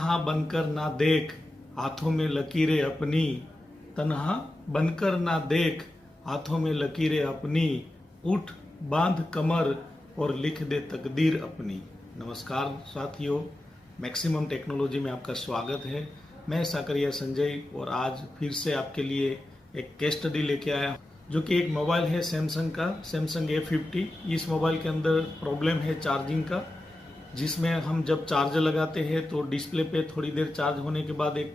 तन्हा बनकर ना देख हाथों में लकीरें अपनी, तन्हा बनकर ना देख हाथों में लकीरें अपनी, उठ बांध कमर और लिख दे तकदीर अपनी। नमस्कार साथियों, मैक्सिमम टेक्नोलॉजी में आपका स्वागत है। मैं साकरिया संजय और आज फिर से आपके लिए एक केस स्टडी लेके आया जो कि एक मोबाइल है सैमसंग का, सैमसंग A50। इस मोबाइल के अंदर प्रॉब्लम है चार्जिंग का, जिसमें हम जब चार्जर लगाते हैं तो डिस्प्ले पे थोड़ी देर चार्ज होने के बाद एक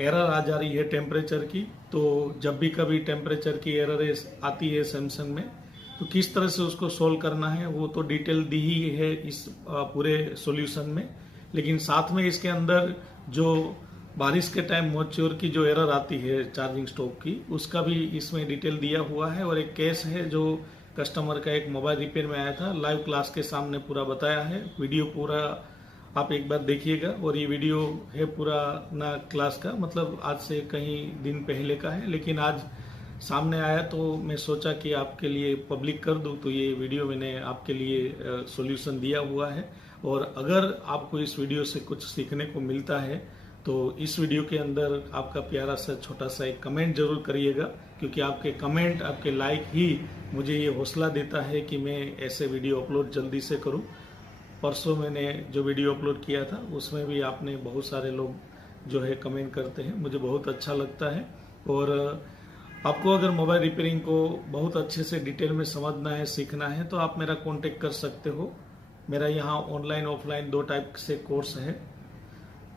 एरर आ जा रही है टेम्परेचर की। तो जब भी कभी टेम्परेचर की एरर आती है सैमसंग में तो किस तरह से उसको सोल्व करना है वो तो डिटेल दी ही है इस पूरे सॉल्यूशन में। लेकिन साथ में इसके अंदर जो बारिश के टाइम मोच्योर की जो एरर आती है चार्जिंग स्टॉप की, उसका भी इसमें डिटेल दिया हुआ है। और एक केस है जो कस्टमर का एक मोबाइल रिपेयर में आया था, लाइव क्लास के सामने पूरा बताया है। वीडियो पूरा आप एक बार देखिएगा। और ये वीडियो है पूरा ना क्लास का, मतलब आज से कहीं दिन पहले का है, लेकिन आज सामने आया तो मैं सोचा कि आपके लिए पब्लिक कर दूं। तो ये वीडियो मैंने आपके लिए सॉल्यूशन दिया हुआ है। और अगर आपको इस वीडियो से कुछ सीखने को मिलता है तो इस वीडियो के अंदर आपका प्यारा सा छोटा सा एक कमेंट जरूर करिएगा, क्योंकि आपके कमेंट, आपके लाइक ही मुझे ये हौसला देता है कि मैं ऐसे वीडियो अपलोड जल्दी से करूं। परसों मैंने जो वीडियो अपलोड किया था उसमें भी आपने बहुत सारे लोग जो है कमेंट करते हैं, मुझे बहुत अच्छा लगता है। और आपको अगर मोबाइल रिपेयरिंग को बहुत अच्छे से डिटेल में समझना है, सीखना है, तो आप मेरा कांटेक्ट कर सकते हो। मेरा यहाँ ऑनलाइन ऑफलाइन दो टाइप से कोर्स है।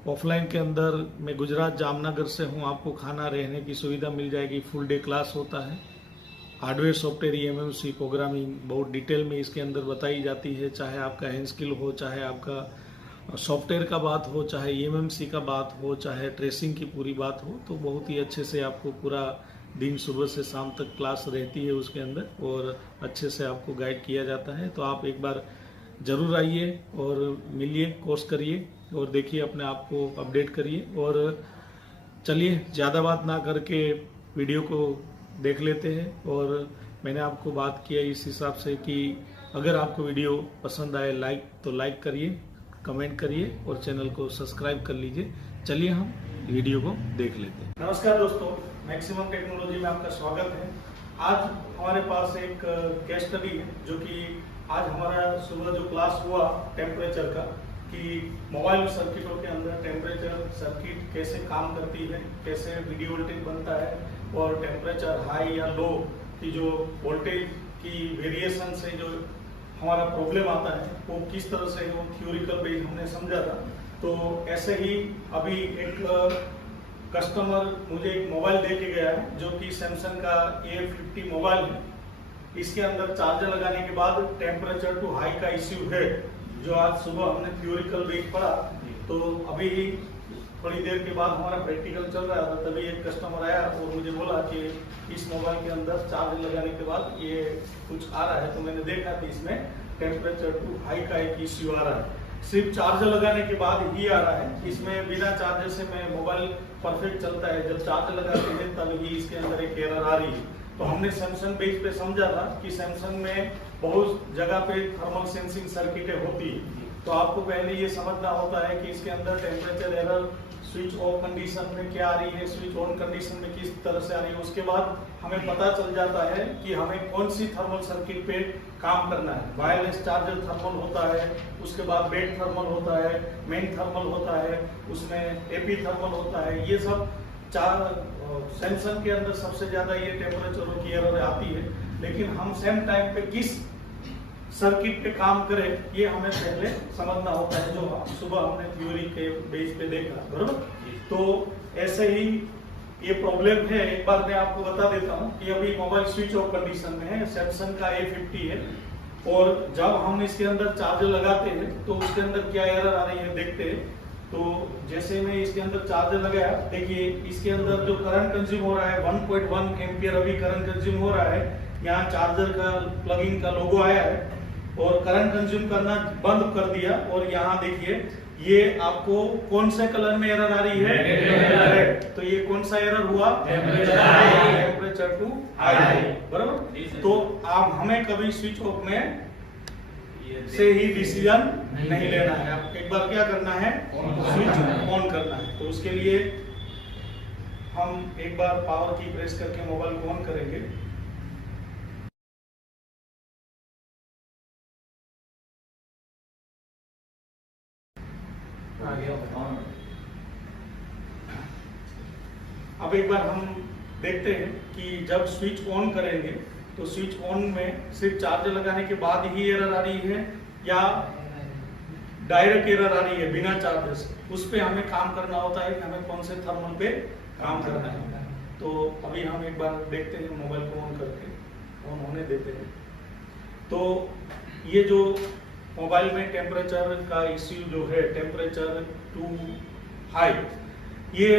ऑफलाइन के अंदर मैं गुजरात जामनगर से हूँ, आपको खाना रहने की सुविधा मिल जाएगी, फुल डे क्लास होता है। हार्डवेयर सॉफ्टवेयर EMMC प्रोग्रामिंग बहुत डिटेल में इसके अंदर बताई जाती है, चाहे आपका हैंड स्किल हो, चाहे आपका सॉफ्टवेयर का बात हो, चाहे EMMC का बात हो, चाहे ट्रेसिंग की पूरी बात हो। तो बहुत ही अच्छे से आपको पूरा दिन सुबह से शाम तक क्लास रहती है उसके अंदर, और अच्छे से आपको गाइड किया जाता है। तो आप एक बार जरूर आइए और मिलिए, कोर्स करिए और देखिए, अपने आप को अपडेट करिए। और चलिए ज़्यादा बात ना करके वीडियो को देख लेते हैं। और मैंने आपको बात किया इस हिसाब से कि अगर आपको वीडियो पसंद आए तो लाइक करिए, कमेंट करिए और चैनल को सब्सक्राइब कर लीजिए। चलिए हम वीडियो को देख लेते हैं। नमस्कार दोस्तों, मैक्सिमम टेक्नोलॉजी में आपका स्वागत है। आज हमारे पास एक केस स्टडी है जो कि आज हमारा सुबह जो क्लास हुआ टेम्परेचर का, कि मोबाइल सर्किटों के अंदर टेम्परेचर सर्किट कैसे काम करती है, कैसे VD वोल्टेज बनता है, और टेम्परेचर हाई या लो की जो वोल्टेज की वेरिएशन से जो हमारा प्रॉब्लम आता है वो किस तरह से वो थ्योरिकल बेस हमने समझा था। तो ऐसे ही अभी एक कस्टमर मुझे एक मोबाइल दे के गया है जो कि सैमसंग का A50 मोबाइल है। इसके अंदर चार्जर लगाने के बाद टेम्परेचर टू हाई का इश्यू है, जो आज सुबह हमने थ्योरिकल बेस पढ़ा। तो अभी थोड़ी देर के बाद हमारा प्रैक्टिकल चल रहा था, तभी एक कस्टमर आया और मुझे बोला कि इस मोबाइल के अंदर चार्ज लगाने के बाद ये कुछ आ रहा है। तो मैंने देखा कि इसमें टेम्परेचर टू हाई का एक इश्यू आ रहा है, सिर्फ चार्जर लगाने के बाद ही आ रहा है। इसमें बिना चार्जर से मैं मोबाइल परफेक्ट चलता है, जब चार्जर लगाते हैं तब ही इसके अंदर एक एरर आ रही है। तो हमने सैमसंग बेस पे समझा था कि सैमसंग में बहुत जगह पे थर्मल सेंसिंग सर्किटें होती है। तो आपको पहले ये समझना होता है कि इसके अंदर temperature error switch off condition में क्या आ रही है, स्विच ऑन कंडीशन में किस तरह से आ रही है। उसके बाद हमें पता चल जाता है कि हमें कौन सी थर्मल सर्किट पे काम करना है। वायरलेस चार्जर थर्मल होता है, उसके बाद बेड थर्मल होता है, मेन थर्मल होता है, उसमें AP थर्मल होता है। ये सब सैमसंग के अंदर सबसे ज्यादा ये टेम्परेचरों की एरर आती है। लेकिन हम सेम टाइम पे किस सर्किट पे काम करें ये हमें पहले समझना होता है, जो सुबह हमने थ्योरी के बेस पे देखा, बरोबर। तो ऐसे ही ये प्रॉब्लम है। एक बार मैं आपको बता देता हूँ कि अभी मोबाइल स्विच ऑफ कंडीशन में है, सैमसंग का A50 है। और जब हम इसके अंदर चार्जर लगाते हैं तो उसके अंदर क्या एरर आ रही है देखते हैं। तो जैसे मैं इसके अंदर चार्जर लगाया, देखिए इसके अंदर जो करंट कंज्यूम हो रहा है 1.1 एम्पियर अभी करंट कंज्यूम हो रहा है। यहाँ चार्जर का प्लग-इन का लोगो आया है और करंट कंज्यूम करना बंद कर दिया। और यहाँ देखिए ये आपको कौन से कलर में एरर आ रही है, तो ये कौन सा एरर हुआ, टेम्परेचर टू हाई, बराबर। तो आप हमें कभी स्विच ऑफ में से ही डिसीजन नहीं लेना है। आप एक बार क्या करना है, स्विच ऑन करना है। तो उसके लिए हम एक बार पावर की प्रेस करके मोबाइल को ऑन करेंगे। अब एक बार हम देखते हैं कि जब स्विच ऑन करेंगे तो स्विच ऑन में सिर्फ चार्जर लगाने के बाद ही एरर आ रही है या डायरेक्ट एरर आ रही है बिना चार्जर से, उस पे हमें काम करना होता है कि हमें कौन से थर्मल पे काम करना है। तो अभी हम एक बार देखते हैं, मोबाइल को ऑन करके ऑन होने देते हैं। तो ये जो मोबाइल में टेम्परेचर का इश्यू जो है, टेम्परेचर टू हाई, ये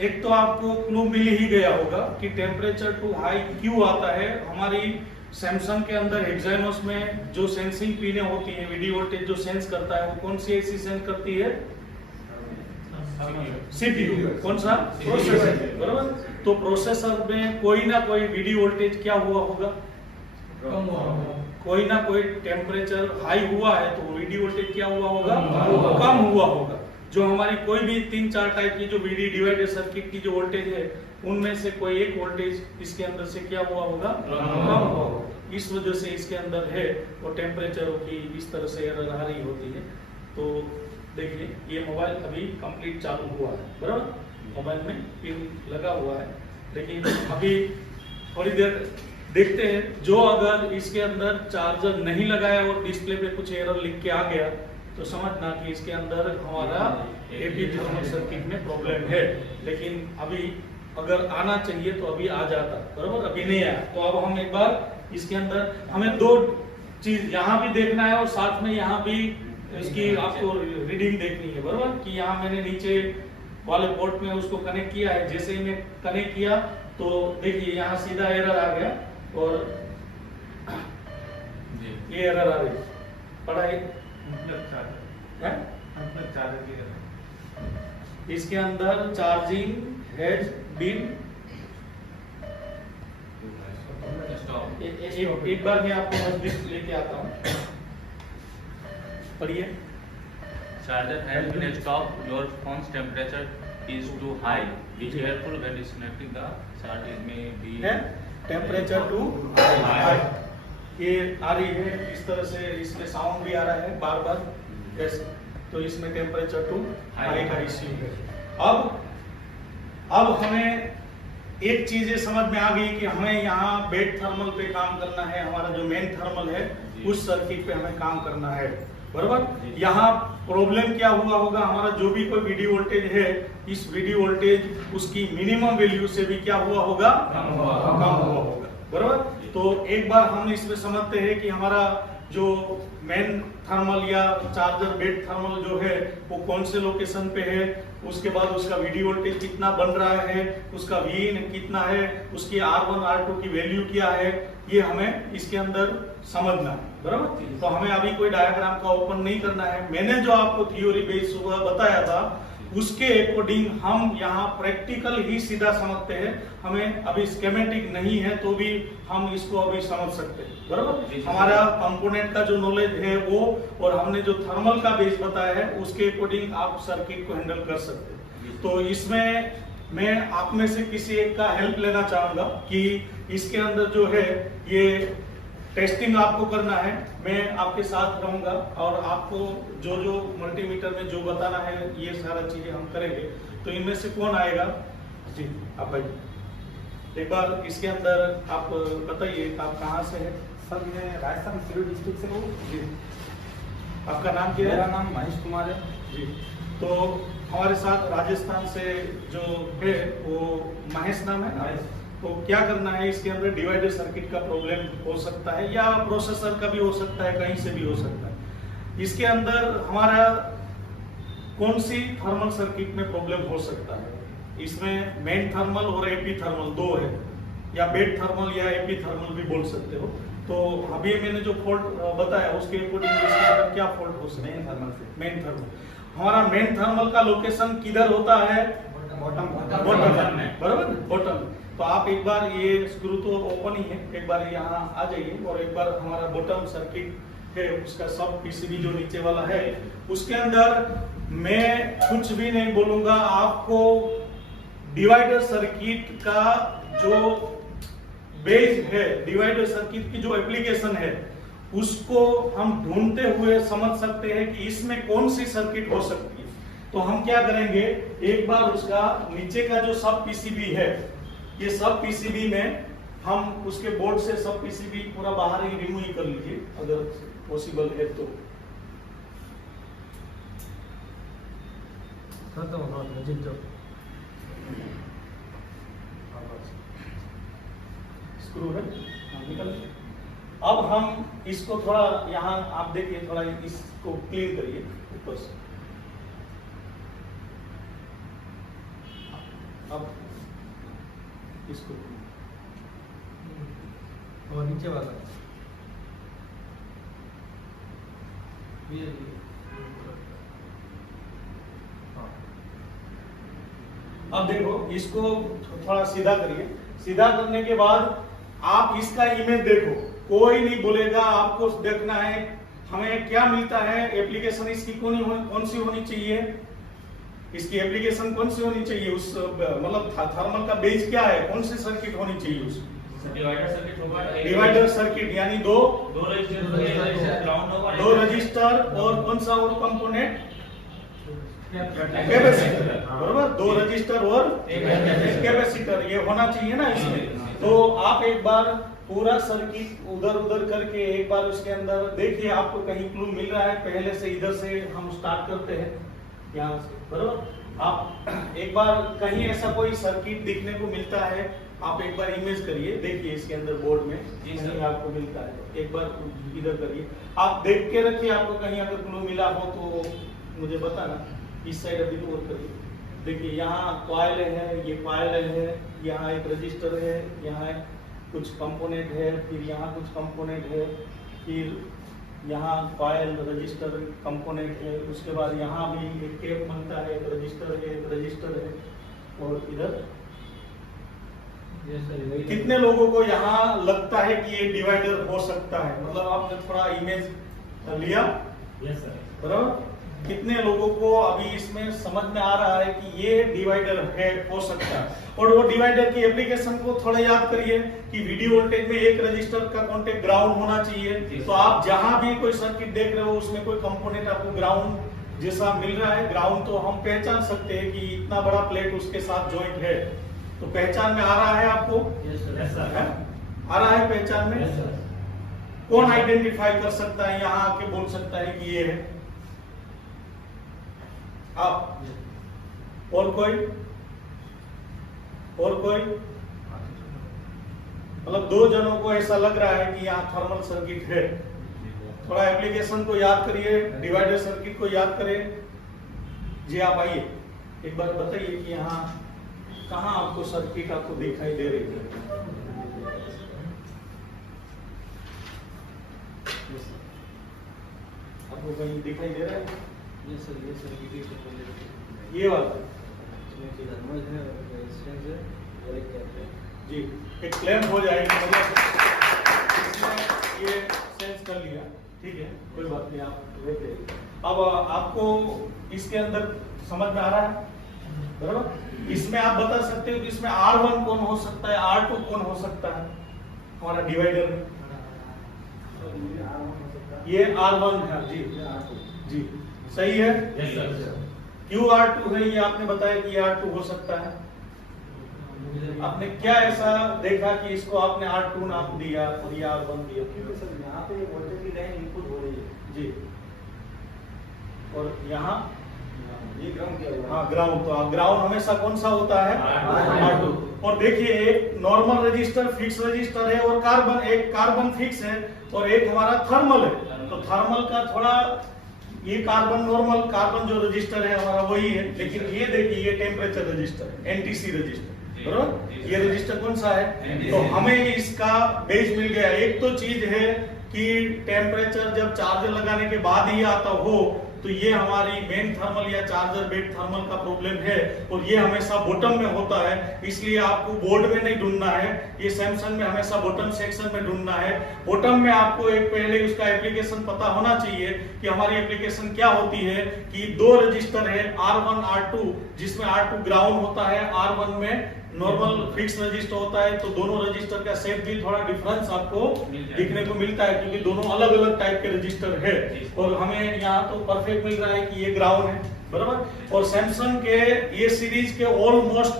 एक तो आपको क्लू मिल ही गया होगा कि टेम्परेचर टू हाई क्यों आता है। हमारी सैमसंग के अंदर एक्साइनोस में जो सेंसिंग पिनें होती है, वीडियो वोल्टेज जो सेंस करता है, वो कौन सी ऐसी सेंस करती है, सीपीयू। कौन सा, प्रोसेसर, बराबर। तो प्रोसेसर में कोई ना कोई वीडियो वोल्टेज क्या हुआ होगा, कोई ना कोई टेम्परेचर हाई हुआ है तो वीडियो वोल्टेज क्या हुआ होगा, कम हुआ होगा। जो हमारी कोई भी 3-4 टाइप की जो वीडी डिवाइडर सर्किट की जो वोल्टेज है, उनमें से कोई एक वोल्टेज इसके अंदर से क्या हुआ होगा, कम हुआ होगा। इस वजह से इसके अंदर है वो टेम्परेचर की इस तरह से एरर आ रही होती है। तो देखिए ये मोबाइल अभी कंप्लीट चालू हुआ है, बराबर, मोबाइल में पिन लगा हुआ है। लेकिन अभी थोड़ी देर देखते हैं, जो अगर इसके अंदर चार्जर नहीं लगाया और डिस्प्ले पे कुछ एरर लिख के आ गया तो समझना कि इसके अंदर हमारा एपी थर्मल सर्किट में प्रॉब्लम है। लेकिन अभी अगर आना चाहिए तो अभी आ जाता, बराबर, अभी नहीं आया। तो अब हम एक बार इसके अंदर हमें दो चीज यहाँ भी देखना है और साथ में यहाँ भी इसकी आपको रीडिंग देखनी है, बराबर, कि यहाँ मैंने नीचे वाले पोर्ट में उसको कनेक्ट किया है। जैसे ही मैं कनेक्ट किया तो देखिए यहाँ सीधा एरर आ गया और ये एरर आ रही पढ़ाई इसके अंदर चार्जिंग हैज बीन, एक बार मैं आपको नजदीक लेके आता हूँ, पढ़िए। Charger has been stopped. Your phone's temperature is too high. Be careful when disconnecting the charger. May be temperature too high, ये आ रही है इस तरह से, इसमें साउंड भी आ रहा है बार बार ऐसे। तो इसमें टेम्परेचर टू हाई का इश्यू है। अब हमें एक चीज समझ में आ गई कि हमें यहाँ बेड थर्मल पे काम करना है, हमारा जो मेन थर्मल है उस सर्किट पे हमें काम करना है, बराबर। यहाँ प्रॉब्लम क्या हुआ होगा, हमारा जो भी कोई वीडियो वोल्टेज है, इस वीडियो वोल्टेज उसकी मिनिमम वैल्यू से भी क्या हुआ होगा, कम हुआ होगा, बराबर। तो एक बार हम इसमें समझते हैं कि हमारा जो मेन थर्मल या चार्जर बेड थर्मल जो है वो कौन से लोकेशन पे है, उसके बाद उसका वीडियो वोल्टेज कितना बन रहा है, उसका Vin कितना है, उसकी R1 R2 की वैल्यू क्या है, ये हमें इसके अंदर समझना है, बराबर। तो हमें अभी कोई डायग्राम का ओपन नहीं करना है। मैंने जो आपको थ्योरी बेस सुबह बताया था उसके अकॉर्डिंग हम यहाँ प्रैक्टिकल ही सीधा समझते हैं। हमें अभी स्कीमेटिक नहीं है तो भी हम इसको अभी समझ सकते हैं, बराबर। हमारा कंपोनेंट का जो नॉलेज है वो, और हमने जो थर्मल का बेस बताया है उसके अकॉर्डिंग आप सर्किट को हैंडल कर सकते हैं। तो इसमें मैं आप में से किसी एक का हेल्प लेना चाहूंगा कि इसके अंदर जो है ये टेस्टिंग आपको करना है। मैं आपके साथ रहूंगा और आपको जो जो मल्टीमीटर में जो बताना है ये सारा चीजें हम करेंगे। तो इनमें से कौन आएगा जी, आप भाई एक बार इसके अंदर आप बताइए आप कहाँ से है। सर मैं राजस्थान सिरोही डिस्ट्रिक्ट से हूँ जी। आपका नाम क्या है? मेरा नाम महेश कुमार है जी। तो हमारे साथ राजस्थान से जो है वो महेश नाम है ना। तो क्या करना है, इसके अंदर डिवाइडर सर्किट का प्रॉब्लम हो सकता है या प्रोसेसर का भी हो सकता है, कहीं से भी हो सकता है। इसके अंदर हमारा कौन सी थर्मल सर्किट में प्रॉब्लम हो सकता है, इसमें मेन थर्मल और एपी थर्मल दो है, या बेड थर्मल या एपी थर्मल भी बोल सकते हो। तो अभी मैंने जो फॉल्ट बताया उसके अकॉर्डिंग इसके अंदर क्या फॉल्ट हो सकता है। मेन थर्मल से मेन थर्मल, हमारा मेन थर्मल का लोकेशन किधर होता है, बॉटम बॉटम, बराबर, बॉटम। तो आप एक बार ये स्क्रू तो ओपन ही है, एक बार यहाँ आ जाइए और एक बार हमारा बॉटम सर्किट है उसका सब पीसीबी जो नीचे वाला है उसके अंदर मैं कुछ भी नहीं बोलूंगा, आपको डिवाइडर सर्किट का जो बेस है, डिवाइडर सर्किट की जो एप्लीकेशन है उसको हम ढूंढते हुए समझ सकते हैं कि इसमें कौन सी सर्किट हो सकती है। तो हम क्या करेंगे, एक बार उसका नीचे का जो सब पीसीबी है, ये सब पीसीबी में हम उसके बोर्ड से सब पीसीबी पूरा बाहर ही रिमूव कर लीजिए अगर पॉसिबल है तो। स्क्रू है निकल। अब हम इसको थोड़ा यहाँ आप देखिए, थोड़ा इसको क्लीन करिए ऊपर से। अब इसको और नीचे वाला ये अब देखो इसको थोड़ा सीधा करिए। सीधा करने के बाद आप इसका इमेज देखो, कोई नहीं बोलेगा, आपको देखना है हमें क्या मिलता है। एप्लीकेशन इसकी कौन सी होनी चाहिए, इसकी एप्लीकेशन कौन सी होनी चाहिए, उस मतलब थर्मल का बेस क्या है, कौन सी सर्किट होनी चाहिए उसकी। डिवाइडर सर्किट होगा, डिवाइडर सर्किट यानी दो रजिस्टर और कौन सा और कंपोनेंट, कैपेसिटर, बराबर, दो रजिस्टर और कैपेसिटर, ये होना चाहिए ना इसमें। तो आप एक बार पूरा सर्किट उधर उधर करके एक बार उसके अंदर देखिए, आपको कहीं क्लू मिल रहा है। पहले से इधर से हम स्टार्ट करते हैं, यहाँ से, बराबर। आप एक बार कहीं ऐसा कोई सर्किट दिखने को मिलता है, आप एक बार इमेज करिए, देखिए इसके अंदर बोर्ड में कहीं आपको मिलता है, एक बार इधर करिए, आप देख के रखिए। आपको कहीं अगर क्लू मिला हो तो मुझे बताना। इस साइड अभी और करिए, देखिए यहाँ कॉइल है, ये कॉइल है, यहाँ एक रजिस्टर है, यहाँ कुछ कंपोनेंट है, फिर यहाँ कुछ कंपोनेंट है, फिर यहाँ कॉइल रजिस्टर कंपोनेंट है, उसके बाद यहाँ भी एक टेप बनता है, एक रजिस्टर है, एक रजिस्टर है, और इधर कितने लोगों को यहाँ लगता है कि ये डिवाइडर हो सकता है, मतलब आपने थोड़ा इमेज लिया, बराबर। कितने लोगों को अभी इसमें समझ में आ रहा है कि ये डिवाइडर है, हो सकता है। और वो डिवाइडर की एप्लीकेशन को थोड़ा याद करिए कि वीडियो वोल्टेज में एक रजिस्टर का कांटेक्ट ग्राउंड होना चाहिए। तो आप जहां भी कोई सर्किट देख रहे हो उसमें कोई कंपोनेंट आपको ग्राउंड जैसा मिल रहा है, ग्राउंड तो हम पहचान सकते हैं कि इतना बड़ा प्लेट उसके साथ ज्वाइंट है, तो पहचान में आ रहा है आपको? आ रहा है पहचान में? कौन आइडेंटिफाई कर सकता है, यहाँ आके बोल सकता है कि ये है? आप और कोई मतलब दो जनों को ऐसा लग रहा है कि यहाँ थर्मल सर्किट है। थोड़ा एप्लीकेशन को याद करिए, डिवाइडर सर्किट को याद करें। जी आप आइए, एक बार बताइए कि यहाँ कहाँ आपको सर्किट आपको दिखाई दे रही है? आपको कहीं दिखाई दे रहा है? ये वाला जी एक क्लेम हो जाएगी, मतलब ये सेंस कर लिया, ठीक है, कोई बात नहीं, आप देख लीजिए। अब आपको इसके अंदर समझ में आ रहा है, बराबर। इसमें आप बता सकते हो कि इसमें R1 कौन हो सकता है, R2 कौन हो सकता है हमारा डिवाइडर में? ये R1 है जी, जी सही है। क्यों R2 है, ये आपने बताया कि R2 हो सकता है। आपने क्या ऐसा देखा कि इसको आपने R2 नाम दिया और ये R1 दिया? क्योंकि सर यहाँ पे वोल्टेज की लाइन इनपुट हो रही है जी, और यहाँ ये ग्राउंड किया हुआ है। हाँ ग्राउंड, तो ग्राउंड हमेशा कौन सा होता है? R2। और देखिए एक नॉर्मल रजिस्टर फिक्स रजिस्टर है और एक कार्बन फिक्स है और एक हमारा थर्मल है। तो थर्मल का थोड़ा ये कार्बन नॉर्मल कार्बन जो रजिस्टर है हमारा वही है, लेकिन ये देखिए ये टेम्परेचर रजिस्टर है, एनटीसी रजिस्टर, बराबर। ये रजिस्टर कौन सा है? तो हमें इसका बेस मिल गया। एक तो चीज है कि टेम्परेचर जब चार्जर लगाने के बाद ही आता हो, तो ये हमारी मेन थर्मल या चार्जर बेड थर्मल का प्रॉब्लम है और ये हमेशा बॉटम में होता है, इसलिए आपको बोर्ड में नहीं ढूंढना है, ये सैमसंग में हमेशा बॉटम सेक्शन में ढूंढना है। बॉटम में आपको एक पहले उसका एप्लीकेशन पता होना चाहिए कि हमारी एप्लीकेशन क्या होती है कि दो रजिस्टर है R1 R2, जिसमें R2 ग्राउंड होता है, R1 में नॉर्मल फिक्स रजिस्टर होता है। तो दोनों रजिस्टर का शेप भी थोड़ा डिफरेंस आपको देखने को मिलता है क्योंकि दोनों अलग अलग टाइप के रजिस्टर है और हमें यहाँ तो परफेक्ट मिल रहा है कि ये ग्राउंड है, बराबर। और सैमसंग के ये सीरीज के ऑलमोस्ट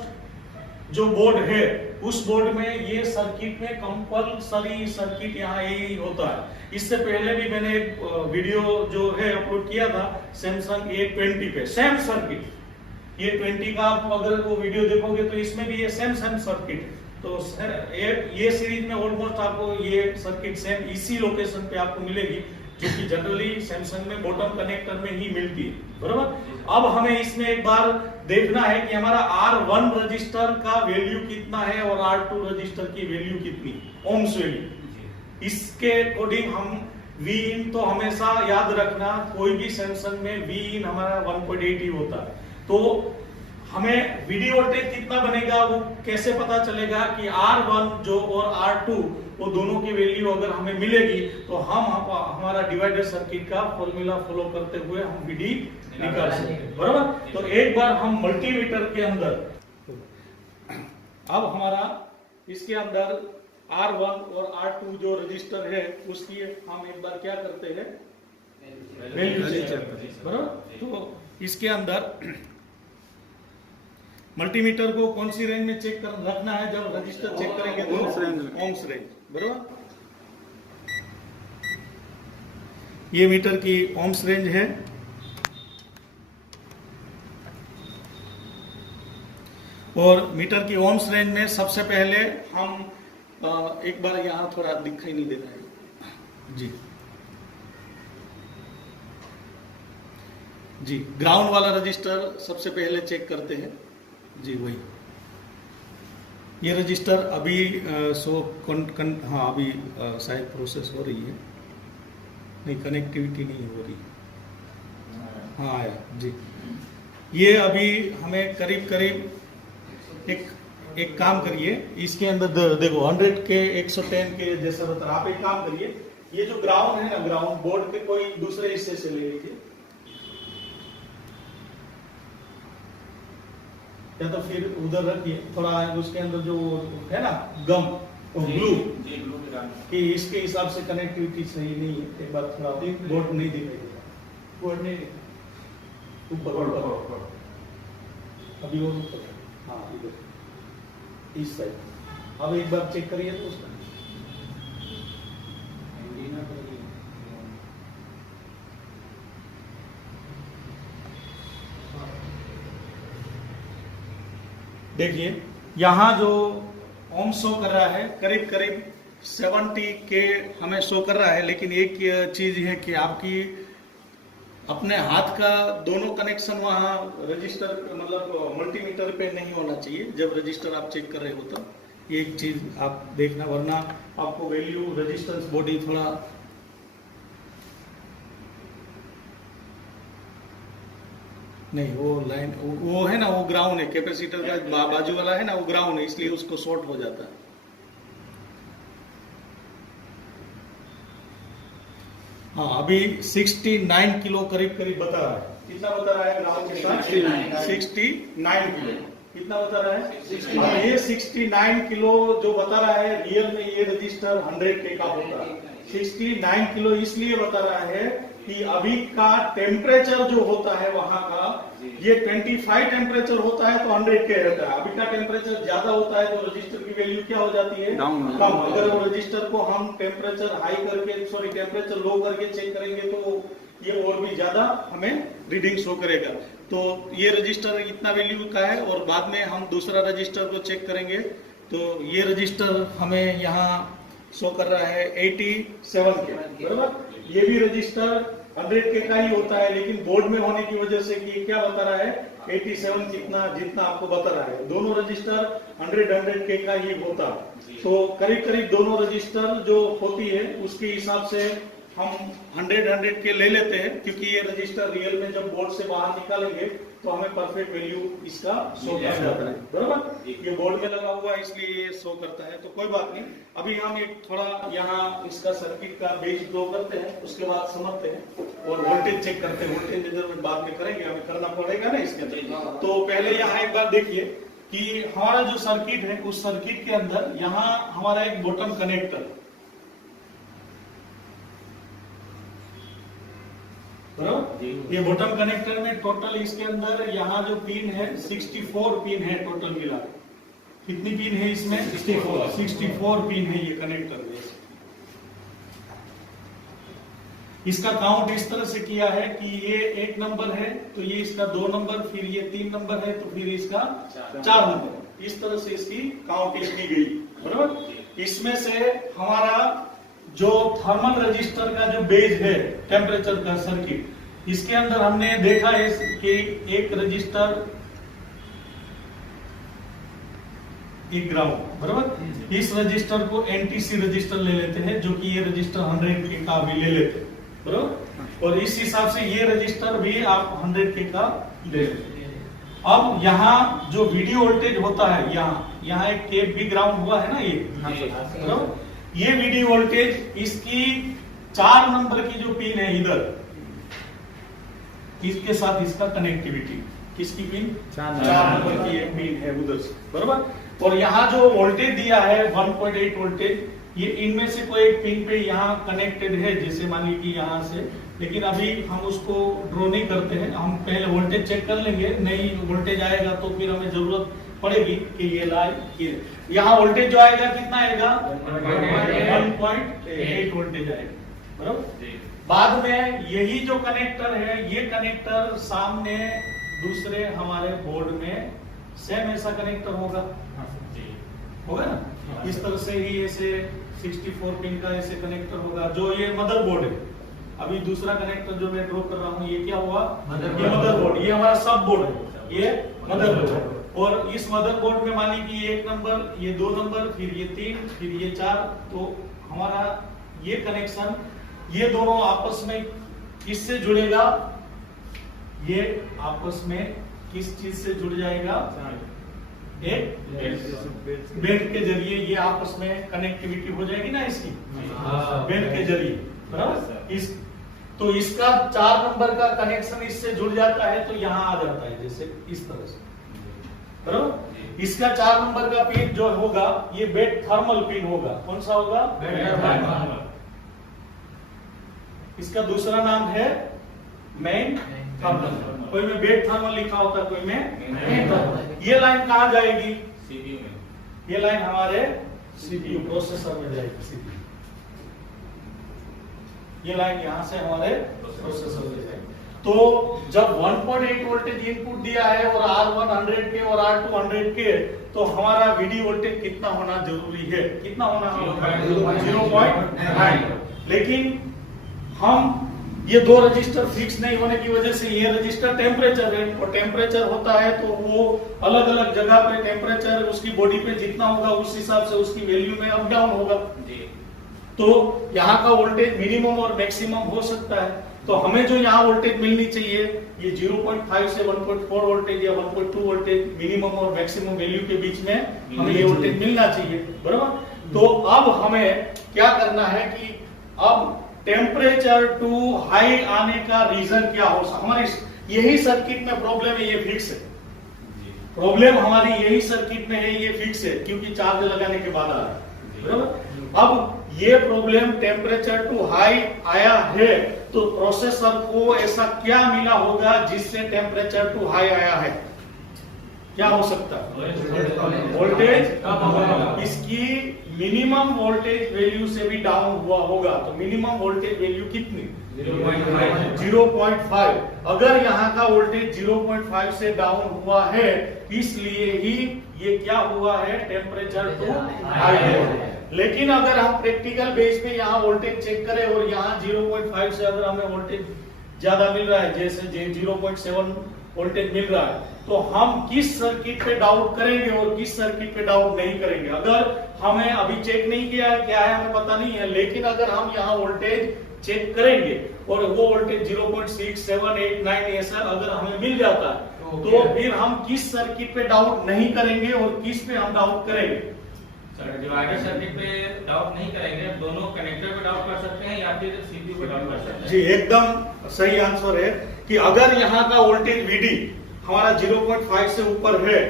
जो बोर्ड है उस बोर्ड में ये सर्किट में कंपलसरी सर्किट यहाँ यही होता है। इससे पहले भी मैंने एक वीडियो जो है अपलोड किया था सैमसंग A20 पे, सेम सर्किट, ये 20 का आप अगर वो वीडियो देखोगे तो इसमें भी ये सेम सर्किट है। तो ये सीरीज में ऑलमोस्ट आपको ये सर्किट सेम इसी लोकेशन पे आपको मिलेगी, जो कि जनरली सैमसंग में बॉटम कनेक्टर में ही मिलती है, बराबर। अब हमें इसमें एक बार देखना है कि हमारा R1 रजिस्टर का वैल्यू कितना है और R2 रजिस्टर की वैल्यू कितनी, ओम्स वैल्यू। इसके अकॉर्डिंग हम Vin तो हमेशा याद रखना, कोई भी सैमसंग में Vin हमारा 1.8 ही होता है। तो हमें VD वोल्टेज कितना बनेगा वो कैसे पता चलेगा कि R1 जो और R2 वो दोनों की वैल्यू अगर हमें मिलेगी तो हम हमारा डिवाइडर सर्किट का फॉर्मूला फॉलो करते हुए हम VD निकाल सकते हैं, बराबर। तो एक बार हम मल्टीमीटर के अंदर, अब हमारा इसके अंदर R1 और R2 जो रजिस्टर है उसकी हम एक बार क्या करते हैं, वैल्यू चेक करते हैं, बराबर। तो इसके अंदर मल्टीमीटर को कौन सी रेंज में चेक कर रखना है, जब रजिस्टर चेक करेंगे तो ओम्स रेंज, बराबर। ये मीटर की ओम्स रेंज है। और मीटर की ओम्स रेंज में सबसे पहले हम एक बार यहां थोड़ा दिखाई नहीं दे रहा है जी, ग्राउंड वाला रजिस्टर सबसे पहले चेक करते हैं जी, वही ये रजिस्टर अभी अभी शायद प्रोसेस हो रही है, नहीं कनेक्टिविटी नहीं हो रही, हाँ आया जी। ये अभी हमें करीब करीब एक काम करिए, इसके अंदर देखो 100 के 110 के जैसा बता रहा। आप एक काम करिए, ये जो ग्राउंड है ना, ग्राउंड बोर्ड के कोई दूसरे हिस्से से ले लीजिए या तो फिर उधर रखिए थोड़ा, उसके अंदर जो है ना गम ग्लू कि इसके हिसाब से कनेक्टिविटी सही नहीं है। एक बार थोड़ा बोर्ड नहीं दिखाई, बोर्ड नहीं ऊपर अभी वो ऊपर, हाँ इधर इस साइड। अब एक बार चेक करिए तो उसका देखिए यहाँ जो ओम शो कर रहा है करीब करीब 70 के हमें शो कर रहा है। लेकिन एक चीज है कि आपकी अपने हाथ का दोनों कनेक्शन वहाँ रजिस्टर मतलब मल्टीमीटर पे नहीं होना चाहिए जब रजिस्टर आप चेक कर रहे हो। तो एक चीज आप देखना, वरना आपको वैल्यू रेजिस्टेंस बॉडी थोड़ा नहीं, वो लाइन वो है ना, वो ग्राउंड है, कैपेसिटर का बाजू वाला है ना, वो ग्राउंड है, इसलिए उसको शॉर्ट हो जाता है। हाँ अभी 69 किलो करीब करीब बता रहा है। कितना बता रहा है ग्राउंड के साथ? 69 किलो। कितना बता रहा है? ये 69 किलो जो बता रहा है रियल में ये रजिस्टर 100 के का होता है। 69 किलो इसलिए बता रहा है कि अभी का टेम्परेचर जो होता है वहां का, ये 25 टेम्परेचर होता है तो 100 के रहता है। अभी का टेम्परेचर ज्यादा होता है तो रजिस्टर की वैल्यू क्या हो जाती है? कम। अगर वो रजिस्टर को हम टेम्परेचर हाई करके टेम्परेचर लो करके चेक करेंगे तो ये और भी ज्यादा हमें रीडिंग शो करेगा। तो ये रजिस्टर इतना वैल्यू का है और बाद में हम दूसरा रजिस्टर को चेक करेंगे तो ये रजिस्टर हमें यहाँ शो कर रहा है 87 के, बराबर। ये भी रजिस्टर 100 के का ही होता है, लेकिन बोर्ड में होने की वजह से कि क्या बता रहा है 87 जितना आपको बता रहा है। दोनों रजिस्टर 100 के का ही होता है। तो करीब करीब दोनों रजिस्टर जो होती है उसके हिसाब से हम 100 के ले लेते हैं, क्योंकि ये रजिस्टर रियल में जब बोर्ड से बाहर निकालेंगे तो हमें परफेक्ट वैल्यू इसका शो कर जाता है, बराबर। ये बोर्ड में लगा हुआ है इसलिए ये शो करता है, तो कोई बात नहीं। अभी हम एक थोड़ा यहाँ इसका सर्किट का बेस ड्रॉ करते हैं, उसके बाद समझते हैं और वोल्टेज चेक करते हैं। वोल्टेज मेजरमेंट बाद में करेंगे, हमें करना पड़ेगा ना इसके अंदर। तो पहले यहाँ एक बार देखिए कि हमारा जो सर्किट है, उस सर्किट के अंदर यहाँ हमारा एक बॉटम कनेक्टर, ये बॉटम कनेक्टर में टोटल इसके अंदर यहाँ जो पिन है 64 पिन है टोटल मिला के। कितनी पिन है इसमें? 64 पिन है ये कनेक्टर में। इसका काउंट इस तरह से किया है कि ये 1 नंबर है तो ये इसका 2 नंबर, फिर ये 3 नंबर है तो फिर इसका 4 नंबर। इस तरह से इसकी काउंटिंग की गई, बराबर। इसमें से हमारा जो थर्मल रजिस्टर का जो बेज है टेम्परेचर का सर्किट, इसके अंदर हमने देखा है कि एक रजिस्टर, एक ग्राउंड, बराबर। इस रजिस्टर को एनटीसी रजिस्टर ले लेते हैं, जो कि ये रजिस्टर 100 के का भी ले लेते हैं, बराबर। और इस हिसाब से ये रजिस्टर भी आप 100 के का ले लेते हैं। अब यहाँ जो वीडियो वोल्टेज होता है, यहाँ एक केप भी ग्राउंड हुआ है ना ये, बराबर। ये वीडियो वोल्टेज इसकी 4 नंबर की जो पिन है इधर, इसके साथ इसका कनेक्टिविटी, किसकी पिन? 4 नंबर की एक पिन है उधर से, बराबर। और यहाँ जो वोल्टेज दिया है 1.8 वोल्टेज, ये इनमें से कोई एक पिन पे यहाँ कनेक्टेड है, जैसे मान लीजिए यहाँ से। लेकिन अभी हम उसको ड्रॉ नहीं करते हैं, हम पहले वोल्टेज चेक कर लेंगे। नई वोल्टेज आएगा तो फिर हमें जरूरत पड़ेगी कि ये लाइन, यहाँ वोल्टेज जो आएगा कितना आएगा? 1.8 वोल्टेज आएगा, बराबर। बाद में यही जो कनेक्टर है, ये कनेक्टर सामने दूसरे हमारे बोर्ड में सेम ऐसा कनेक्टर होगा ना। इस तरह से ही ऐसे 64 पिन का ऐसे कनेक्टर होगा, जो ये मदरबोर्ड है। अभी दूसरा कनेक्टर जो मैं ड्रॉ कर रहा हूँ, ये क्या हुआ? ये मदरबोर्ड, ये हमारा सब बोर्ड है, ये मदरबोर्ड। और इस मदरबोर्ड में मानिए कि 1 नंबर, ये 2 नंबर, फिर ये 3, फिर ये 4। तो हमारा ये कनेक्शन, ये दोनों आपस में किससे जुड़ेगा? ये आपस में किस चीज से जुड़ जाएगा? एक बेल्ट के जरिए ये आपस में कनेक्टिविटी हो जाएगी ना इसकी, बेल्ट के जरिए, बराबर। तो इसका 4 नंबर का कनेक्शन इससे जुड़ जाता है, तो यहाँ आ जाता है जैसे इस तरह से, बराबर। इसका 4 नंबर का पिन जो होगा, ये बेड थर्मल पिन होगा। कौन सा होगा? Bed thermal. इसका दूसरा नाम है मेन थर्मल। कोई में बेड थर्मल लिखा होता है, कोई में मेन थर्मल। ये लाइन कहाँ जाएगी? सीपीयू में। ये लाइन हमारे सीपीयू प्रोसेसर में जाएगी, सीपीयू। ये लाइन यहाँ से हमारे प्रोसेसर में जाएगी। तो जब 1.8 वोल्टेज इनपुट दिया है और R1 100 के और R2 100 के, तो हमारा वीडी वोल्टेज कितना होना जरूरी है? कितना होना? 0.9। लेकिन हम ये 2 रजिस्टर फिक्स नहीं होने की वजह से, ये रजिस्टर टेम्परेचर है, और टेम्परेचर होता है तो वो अलग अलग जगह पे टेम्परेचर उसकी बॉडी पे जितना होगा उस हिसाब से उसकी वैल्यू में अप डाउन होगा। तो यहाँ का वोल्टेज मिनिमम और मैक्सिमम हो सकता है। तो हमें जो यहाँ वोल्टेज मिलनी चाहिए, ये 0.5 से 1.4 वोल्टेज या 1.2 वोल्टेज मिनिमम और मैक्सिमम वैल्यू के बीच में हमें ये वोल्टेज मिलना चाहिए, बराबर। तो अब हमें क्या करना है कि अब टेम्परेचर टू हाई आने का रीजन क्या हो? हमारे यही सर्किट में प्रॉब्लम है, ये फिक्स है। प्रॉब्लम हमारी यही सर्किट में है, ये फिक्स है, क्योंकि चार्ज लगाने के बाद आ रहा है, बराबर। अब ये प्रॉब्लम टेम्परेचर टू हाई आया है, तो प्रोसेसर को ऐसा क्या मिला होगा जिससे टेम्परेचर टू हाई आया है? क्या हो सकता है? वोल्टेज इसकी मिनिमम वोल्टेज वैल्यू से भी डाउन हुआ होगा। तो मिनिमम वोल्टेज वैल्यू कितनी? 0.5। अगर यहाँ का वोल्टेज 0.5 से डाउन हुआ है, इसलिए ही ये क्या हुआ है? टेम्परेचर टू हाई है। लेकिन अगर हम प्रैक्टिकल बेस पे यहाँ वोल्टेज चेक करें और यहाँ 0.5 से अगर हमें वोल्टेज ज्यादा मिल रहा है, जैसे 0.7 वोल्टेज मिल रहा है, तो हम किस सर्किट पे डाउट करेंगे और किस सर्किट पे डाउट नहीं करेंगे? अगर हमें अभी चेक नहीं किया है क्या है हमें पता नहीं है, लेकिन अगर हम यहाँ वोल्टेज चेक करेंगे और वो वोल्टेज 0.6, 7, 8, 9 ऐसा अगर हमें मिल जाता है तो फिर हम किस सर्किट पे डाउट नहीं करेंगे और किस पे हम डाउट करेंगे? सर डिवाइडर सर्किट पे डाउट नहीं करेंगे, दोनों कनेक्टर पे डाउट कर सकते हैं या फिर सीपीयू पे डाउट कर सकते हैं। जी एकदम सही आंसर है कि अगर यहाँ का वोल्टेज VD हमारा 0.5 से ऊपर है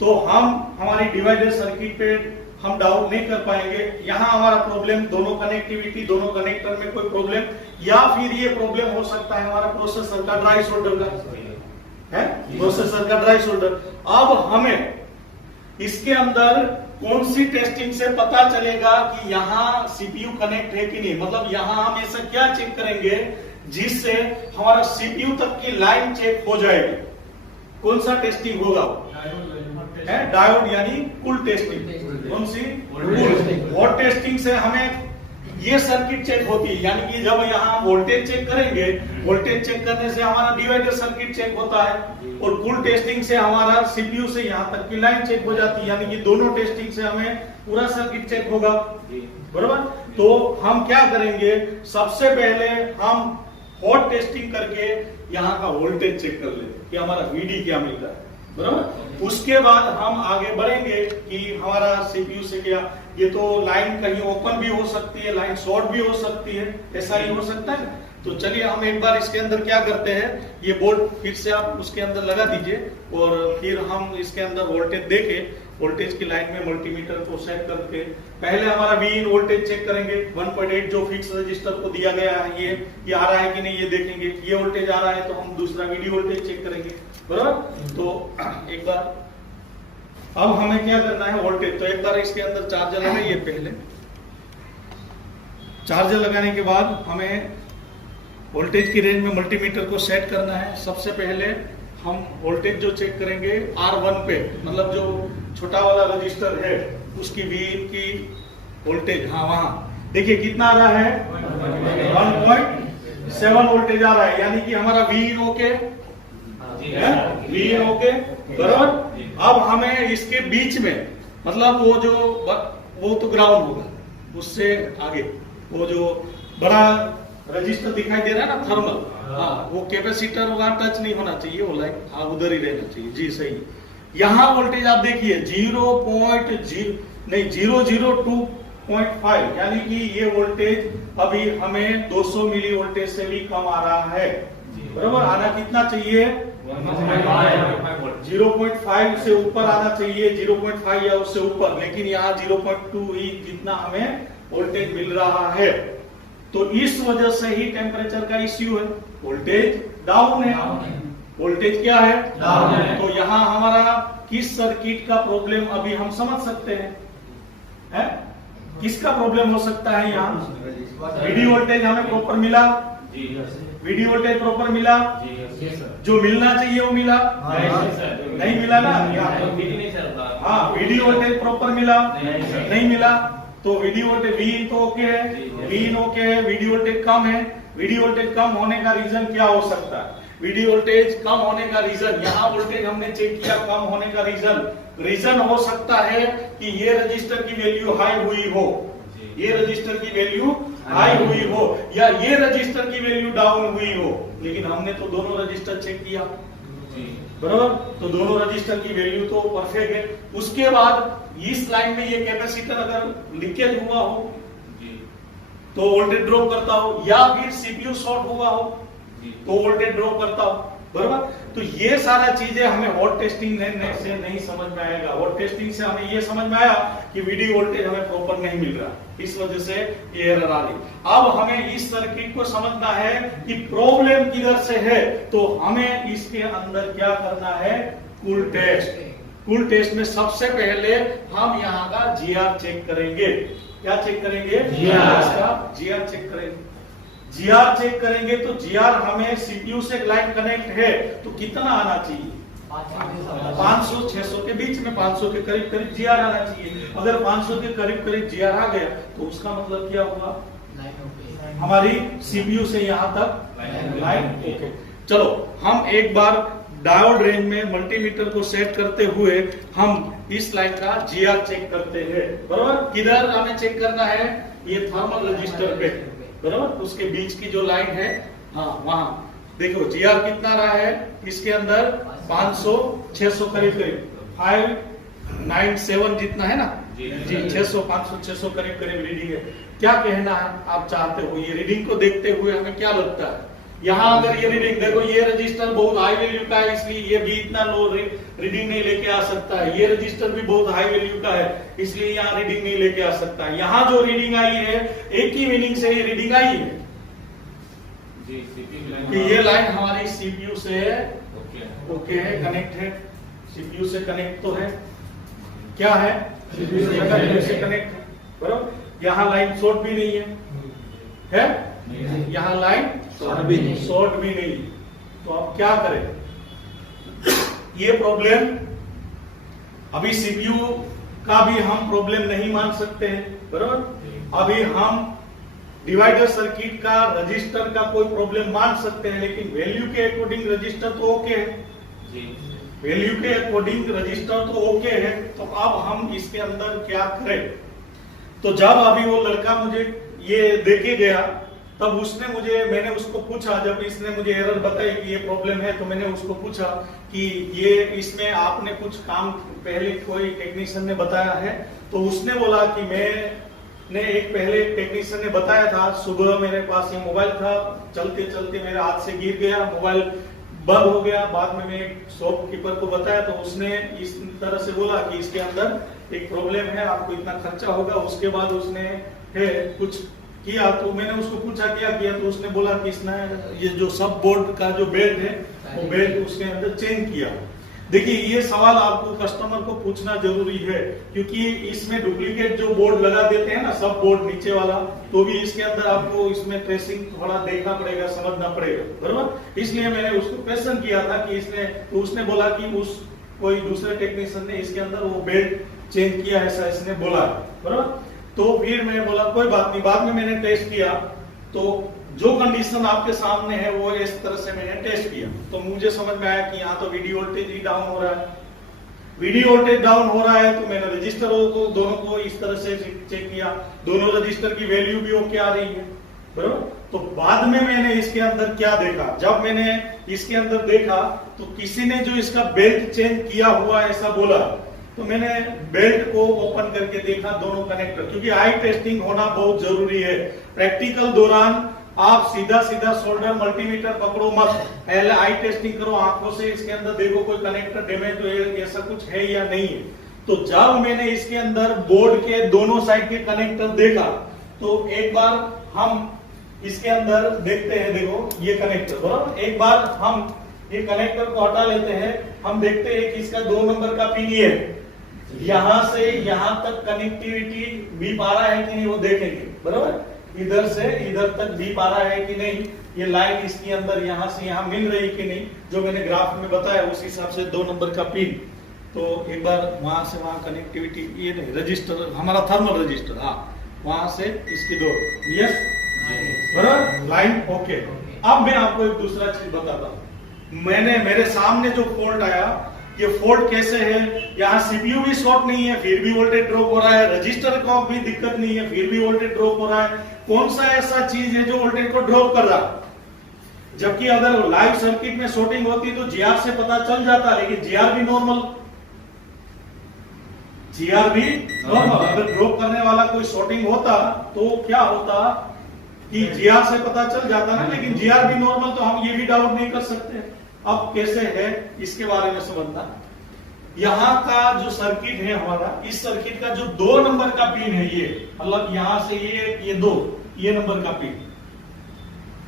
तो हम हमारी डिवाइडर सर्किट पे हम डाउट नहीं कर पाएंगे। यहाँ हमारा प्रॉब्लम दोनों कनेक्टिविटी, दोनों कनेक्टर में कोई प्रॉब्लम, या फिर ये प्रॉब्लम हो सकता है हमारा प्रोसेसर का ड्राई शोल्डर का है, प्रोसेसर का ड्राई शोल्डर। अब हमें इसके अंदर कौन सी टेस्टिंग से पता चलेगा कि यहाँ सीपीयू कनेक्ट है कि नहीं, मतलब यहाँ हम ऐसा क्या चेक करेंगे जिससे हमारा सीपीयू तक की लाइन चेक हो जाएगी? कौन सा टेस्टिंग होगा? डायोड यानी कुल टेस्टिंग। कौन सी? और टेस्टिंग से हमें ये सर्किट चेक होती है, यानी कि जब यहाँ वोल्टेज चेक करेंगे, वोल्टेज चेक करने से हमारा डिवाइडर सर्किट चेक होता है और कुल टेस्टिंग से हमारा सीपीयू से यहाँ तक की लाइन चेक हो जाती है, यानी कि दोनों टेस्टिंग से हमें पूरा सर्किट चेक होगा। बराबर? तो हम क्या करेंगे, सबसे पहले हम हॉट टेस्टिंग करके यहाँ का वोल्टेज चेक कर लेते कि हमारा VD क्या मिलता है। बराबर? उसके बाद हम आगे बढ़ेंगे कि हमारा सीपीयू से क्या, ये तो लाइन कहीं ओपन भी हो सकती है, लाइन शॉर्ट भी हो सकती है, ऐसा ही हो सकता है। तो चलिए हम एक बार इसके अंदर क्या करते हैं, ये बोर्ड फिर से आप उसके अंदर लगा दीजिए और फिर हम इसके अंदर वोल्टेज देके वोल्टेज की लाइन में मल्टीमीटर को सेट करके पहले हमारा Vin वोल्टेज चेक करेंगे। 1.8 जो फिक्स रजिस्टर को दिया गया है ये आ रहा है कि नहीं ये देखेंगे। ये वोल्टेज आ रहा है तो हम दूसरा VD वोल्टेज चेक करेंगे। बराबर? तो एक बार अब हमें क्या करना है, वोल्टेज तो एक बार इसके अंदर चार्जर लगाइए। पहले चार्जर लगाने के बाद हमें वोल्टेज की रेंज में मल्टीमीटर को सेट करना है। सबसे पहले हम वोल्टेज जो चेक करेंगे R1 पे, मतलब जो छोटा वाला रजिस्टर है उसकी Vin की वोल्टेज, हाँ वहां देखिए कितना आ रहा है, 1.7 वोल्टेज आ रहा है, यानी कि हमारा Vin ओके Vin ओके। बराबर? अब हमें इसके बीच में, मतलब वो तो ग्राउंड होगा, उससे आगे वो जो बड़ा रजिस्टर दिखाई दे रहा है ना, थर्मल, हाँ वो कैपेसिटर वहां टच नहीं होना चाहिए, वो लाइन हाँ उधर ही रहना चाहिए। जी सही। यहाँ वोल्टेज आप देखिए 0.002.5, यानी कि ये वोल्टेज अभी हमें 200 मिली वोल्टेज से भी कम आ रहा है। बराबर? आना कितना चाहिए, 0.5 से ऊपर आना चाहिए, 0.5 या उससे ऊपर, लेकिन यहाँ 0.2 ही जितना हमें वोल्टेज मिल रहा है। तो इस वजह से ही टेम्परेचर का इश्यू है, वोल्टेज डाउन है। वोल्टेज क्या है, डाउन है। तो यहाँ हमारा किस सर्किट का प्रॉब्लम अभी हम समझ सकते हैं, किसका प्रॉब्लम हो सकता है? यहाँ VD वोल्टेज हमें प्रॉपर मिला, VD वोल्टेज प्रॉपर मिला, जो मिलना चाहिए वो मिला, नहीं मिला ना, हाँ VD वोल्टेज प्रॉपर मिला, नहीं मिला। तो VD वोल्टेज Vin तो ओके है, Vin ओके है, VD वोल्टेज कम है। VD वोल्टेज कम होने का रीजन क्या हो सकता है? VD वोल्टेज कम होने का रीजन, यहाँ वोल्टेज हमने चेक किया, कम होने का रीजन हो सकता है कि ये रजिस्टर की वैल्यू हाई हुई हो, ये रजिस्टर की वैल्यू हाई हुई हो, या ये रजिस्टर की वैल्यू डाउन हुई हो। लेकिन हमने तो दोनों रजिस्टर चेक किया, बराबर? तो दोनों रजिस्टर की वैल्यू तो परफेक्ट है। उसके बाद इस लाइन में ये कैपेसिटर अगर लीकेज हुआ हो तो वोल्टेज ड्रॉप करता हो, या फिर सीपीयू शॉर्ट हुआ हो तो वोल्टेज ड्रॉप करता हो। बराबर? तो ये सारा चीजें हमें हॉट टेस्टिंग से नहीं समझ में आएगा। हॉट टेस्टिंग से हमें ये समझ में आया कि VD वोल्टेज हमें प्रॉपर नहीं मिल रहा, इस वजह से ये एरर आ रही। अब हमें इस सर्किट को समझना है कि प्रॉब्लम किधर से है, तो हमें इसके अंदर क्या करना है, कूल टेस्ट। कूल टेस्ट में सबसे पहले हम यहाँ का GR चेक करेंगे। क्या चेक करेंगे? GR चेक करेंगे। GR चेक करेंगे तो GR हमें सीपीयू से लाइन कनेक्ट है तो कितना आना चाहिए, 500-600 के बीच में, 500 के करीब GR आना चाहिए। अगर 500 के करीब GR आ गया तो उसका मतलब क्या हुआ, हमारी सीपीयू से यहाँ तक लाइन ओके। चलो हम एक बार डायोड रेंज में मल्टीमीटर को सेट करते हुए हम इस लाइन का GR चेक करते हैं। बराबर? किधर हमें चेक करना है, ये थर्मल रजिस्टर पे। बराबर, उसके बीच की जो लाइन है, हाँ वहां देखो जीआर कितना रहा है इसके अंदर 500 600 करीब करीब 597 जितना है ना जी। 600 500 600 करीब करीब रीडिंग है। क्या कहना आप चाहते हो, ये रीडिंग को देखते हुए हमें क्या लगता है? यहाँ अगर ये रीडिंग देखो, ये रजिस्टर बहुत हाई वैल्यू का है, इसलिए ये भी इतना लो रीडिंग नहीं लेके आ सकता है। ये रजिस्टर भी बहुत हाई वैल्यू का है, इसलिए यहाँ रीडिंग नहीं लेके आ सकता है। यहाँ जो रीडिंग आई है एक ही मीनिंग से ये रीडिंग आई है जी, CPU कि ये लाइन हमारी सीपीयू से ओके ओके है, कनेक्ट है, सीपीयू से कनेक्ट तो है, क्या है CPU से कनेक्ट है, बराबर। यहाँ लाइन शॉर्ट भी नहीं है नहीं। यहाँ लाइन शॉर्ट भी नहीं। शॉर्ट भी नहीं। तो अब क्या करें? ये प्रॉब्लम अभी सीपीयू का भी हम प्रॉब्लम नहीं मान सकते हैं, बराबर। अभी हम डिवाइडर सर्किट का रजिस्टर का कोई प्रॉब्लम मान सकते हैं, लेकिन वैल्यू के अकॉर्डिंग रजिस्टर तो ओके है, जी वैल्यू के अकॉर्डिंग रजिस्टर तो ओके है। तो अब हम इसके अंदर क्या करें? तो जब अभी वो लड़का मुझे ये देके गया, तब मैंने उसको पूछा, जब इसने मुझे एरर बताई कि ये प्रॉब्लम है, तो मैंने उसको पूछा कि ये इसमें आपने कुछ काम पहले कोई टेक्नीशियन ने बताया है? तो उसने बोला कि मैंने एक पहले टेक्नीशियन ने बताया था, सुबह मेरे पास ये मोबाइल था, चलते चलते मेरे हाथ से गिर गया, मोबाइल बंद हो गया। बाद में मैं एक शॉपकीपर को बताया, तो उसने इस तरह से बोला कि इसके अंदर एक प्रॉब्लम है, आपको इतना खर्चा होगा। उसके बाद उसने है कुछ किया, तो मैंने उसको पूछा क्या किया, तो उसने बोला कि इसने ये जो सब बोर्ड का जो बेल्ट है वो बेल्ट उसके अंदर चेंज किया। देखिए ये सवाल आपको कस्टमर को पूछना जरूरी है, क्योंकि इसमें डुप्लीकेट जो बोर्ड लगा देते हैं ना, सब बोर्ड नीचे वाला, तो भी इसके अंदर आपको इसमें ट्रेसिंग थोड़ा देखना पड़ेगा, समझना पड़ेगा, बराबर। इसलिए मैंने उसको क्वेश्चन किया था कि तो उसने बोला कि कोई दूसरे टेक्नीशियन ने इसके अंदर वो बेल्ट चेंज किया, ऐसा इसने बोला, बराबर। तो फिर मैं बोला कोई बात नहीं। बाद में मैंने टेस्ट किया, तो जो कंडीशन आपके सामने है वो इस तरह से मैंने टेस्ट किया, तो मुझे समझ में आया कि यहाँ तो वीडी वोल्टेज ही डाउन हो रहा है। वीडी वोल्टेज डाउन हो रहा है, तो मैंने रजिस्टरों को दोनों को इस तरह से चेक किया, दोनों रजिस्टर की वैल्यू भी ओके आ रही है, बराबर। तो बाद में मैंने इसके अंदर क्या देखा, जब मैंने इसके अंदर देखा तो किसी ने जो इसका बेल्ट चेंज किया हुआ ऐसा बोला, तो मैंने बेल्ट को ओपन करके देखा, दोनों कनेक्टर, क्योंकि आई टेस्टिंग होना बहुत जरूरी है। प्रैक्टिकल दौरान आप सीधा सीधा सोल्डर मल्टीमीटर पकड़ो मत, पहले आई टेस्टिंग करो, आंखों से इसके अंदर देखो कोई कनेक्टर डैमेज तो ऐसा कुछ है या नहीं है। तो जब मैंने इसके अंदर बोर्ड के दोनों साइड के कनेक्टर देखा, तो एक बार हम इसके अंदर देखते हैं, देखो ये कनेक्टर, बराबर। एक बार हम ये कनेक्टर को हटा लेते हैं, हम देखते हैं कि इसका 2 नंबर का पिन ये है, यहां से यहां तक कनेक्टिविटी बीप आ रहा है कि नहीं वो देखेंगे, बराबर। इधर से इधर तक बीप आ रहा है कि नहीं, ये लाइन इसके अंदर यहां से यहां मिल रही कि नहीं, जो मैंने ग्राफ में बताया उस हिसाब से 2 नंबर का पिन। तो एक बार वहां से वहां कनेक्टिविटी, ये नहीं रजिस्टर हमारा थर्मल रजिस्टर, हाँ वहां से इसकी 2, यस बराबर, लाइन ओके। अब मैं आपको एक दूसरा चीज बताता हूँ, मेरे सामने जो फॉल्ट आया, ये फॉल्ट कैसे है? यहाँ सीपीयू भी शॉर्ट नहीं है, फिर भी वोल्टेज ड्रॉप हो रहा है, रजिस्टर को भी दिक्कत नहीं है, फिर भी वोल्टेज ड्रॉप हो रहा है। कौन सा ऐसा चीज है जो वोल्टेज को ड्रॉप कर रहा है? जबकि अगर लाइव सर्किट में शॉर्टिंग होती तो जीआर से पता चल जाता, लेकिन जीआर भी नॉर्मल, अगर ड्रॉप करने वाला कोई शॉर्टिंग होता तो क्या होता कि जीआर से पता चल जाता ना, लेकिन जीआर भी नॉर्मल, तो हम ये भी डाउट नहीं कर सकते। अब कैसे है इसके बारे में समझना। यहाँ का जो सर्किट है हमारा, इस सर्किट का जो 2 नंबर का पिन है, ये मतलब यहाँ से ये 2 ये नंबर का पिन,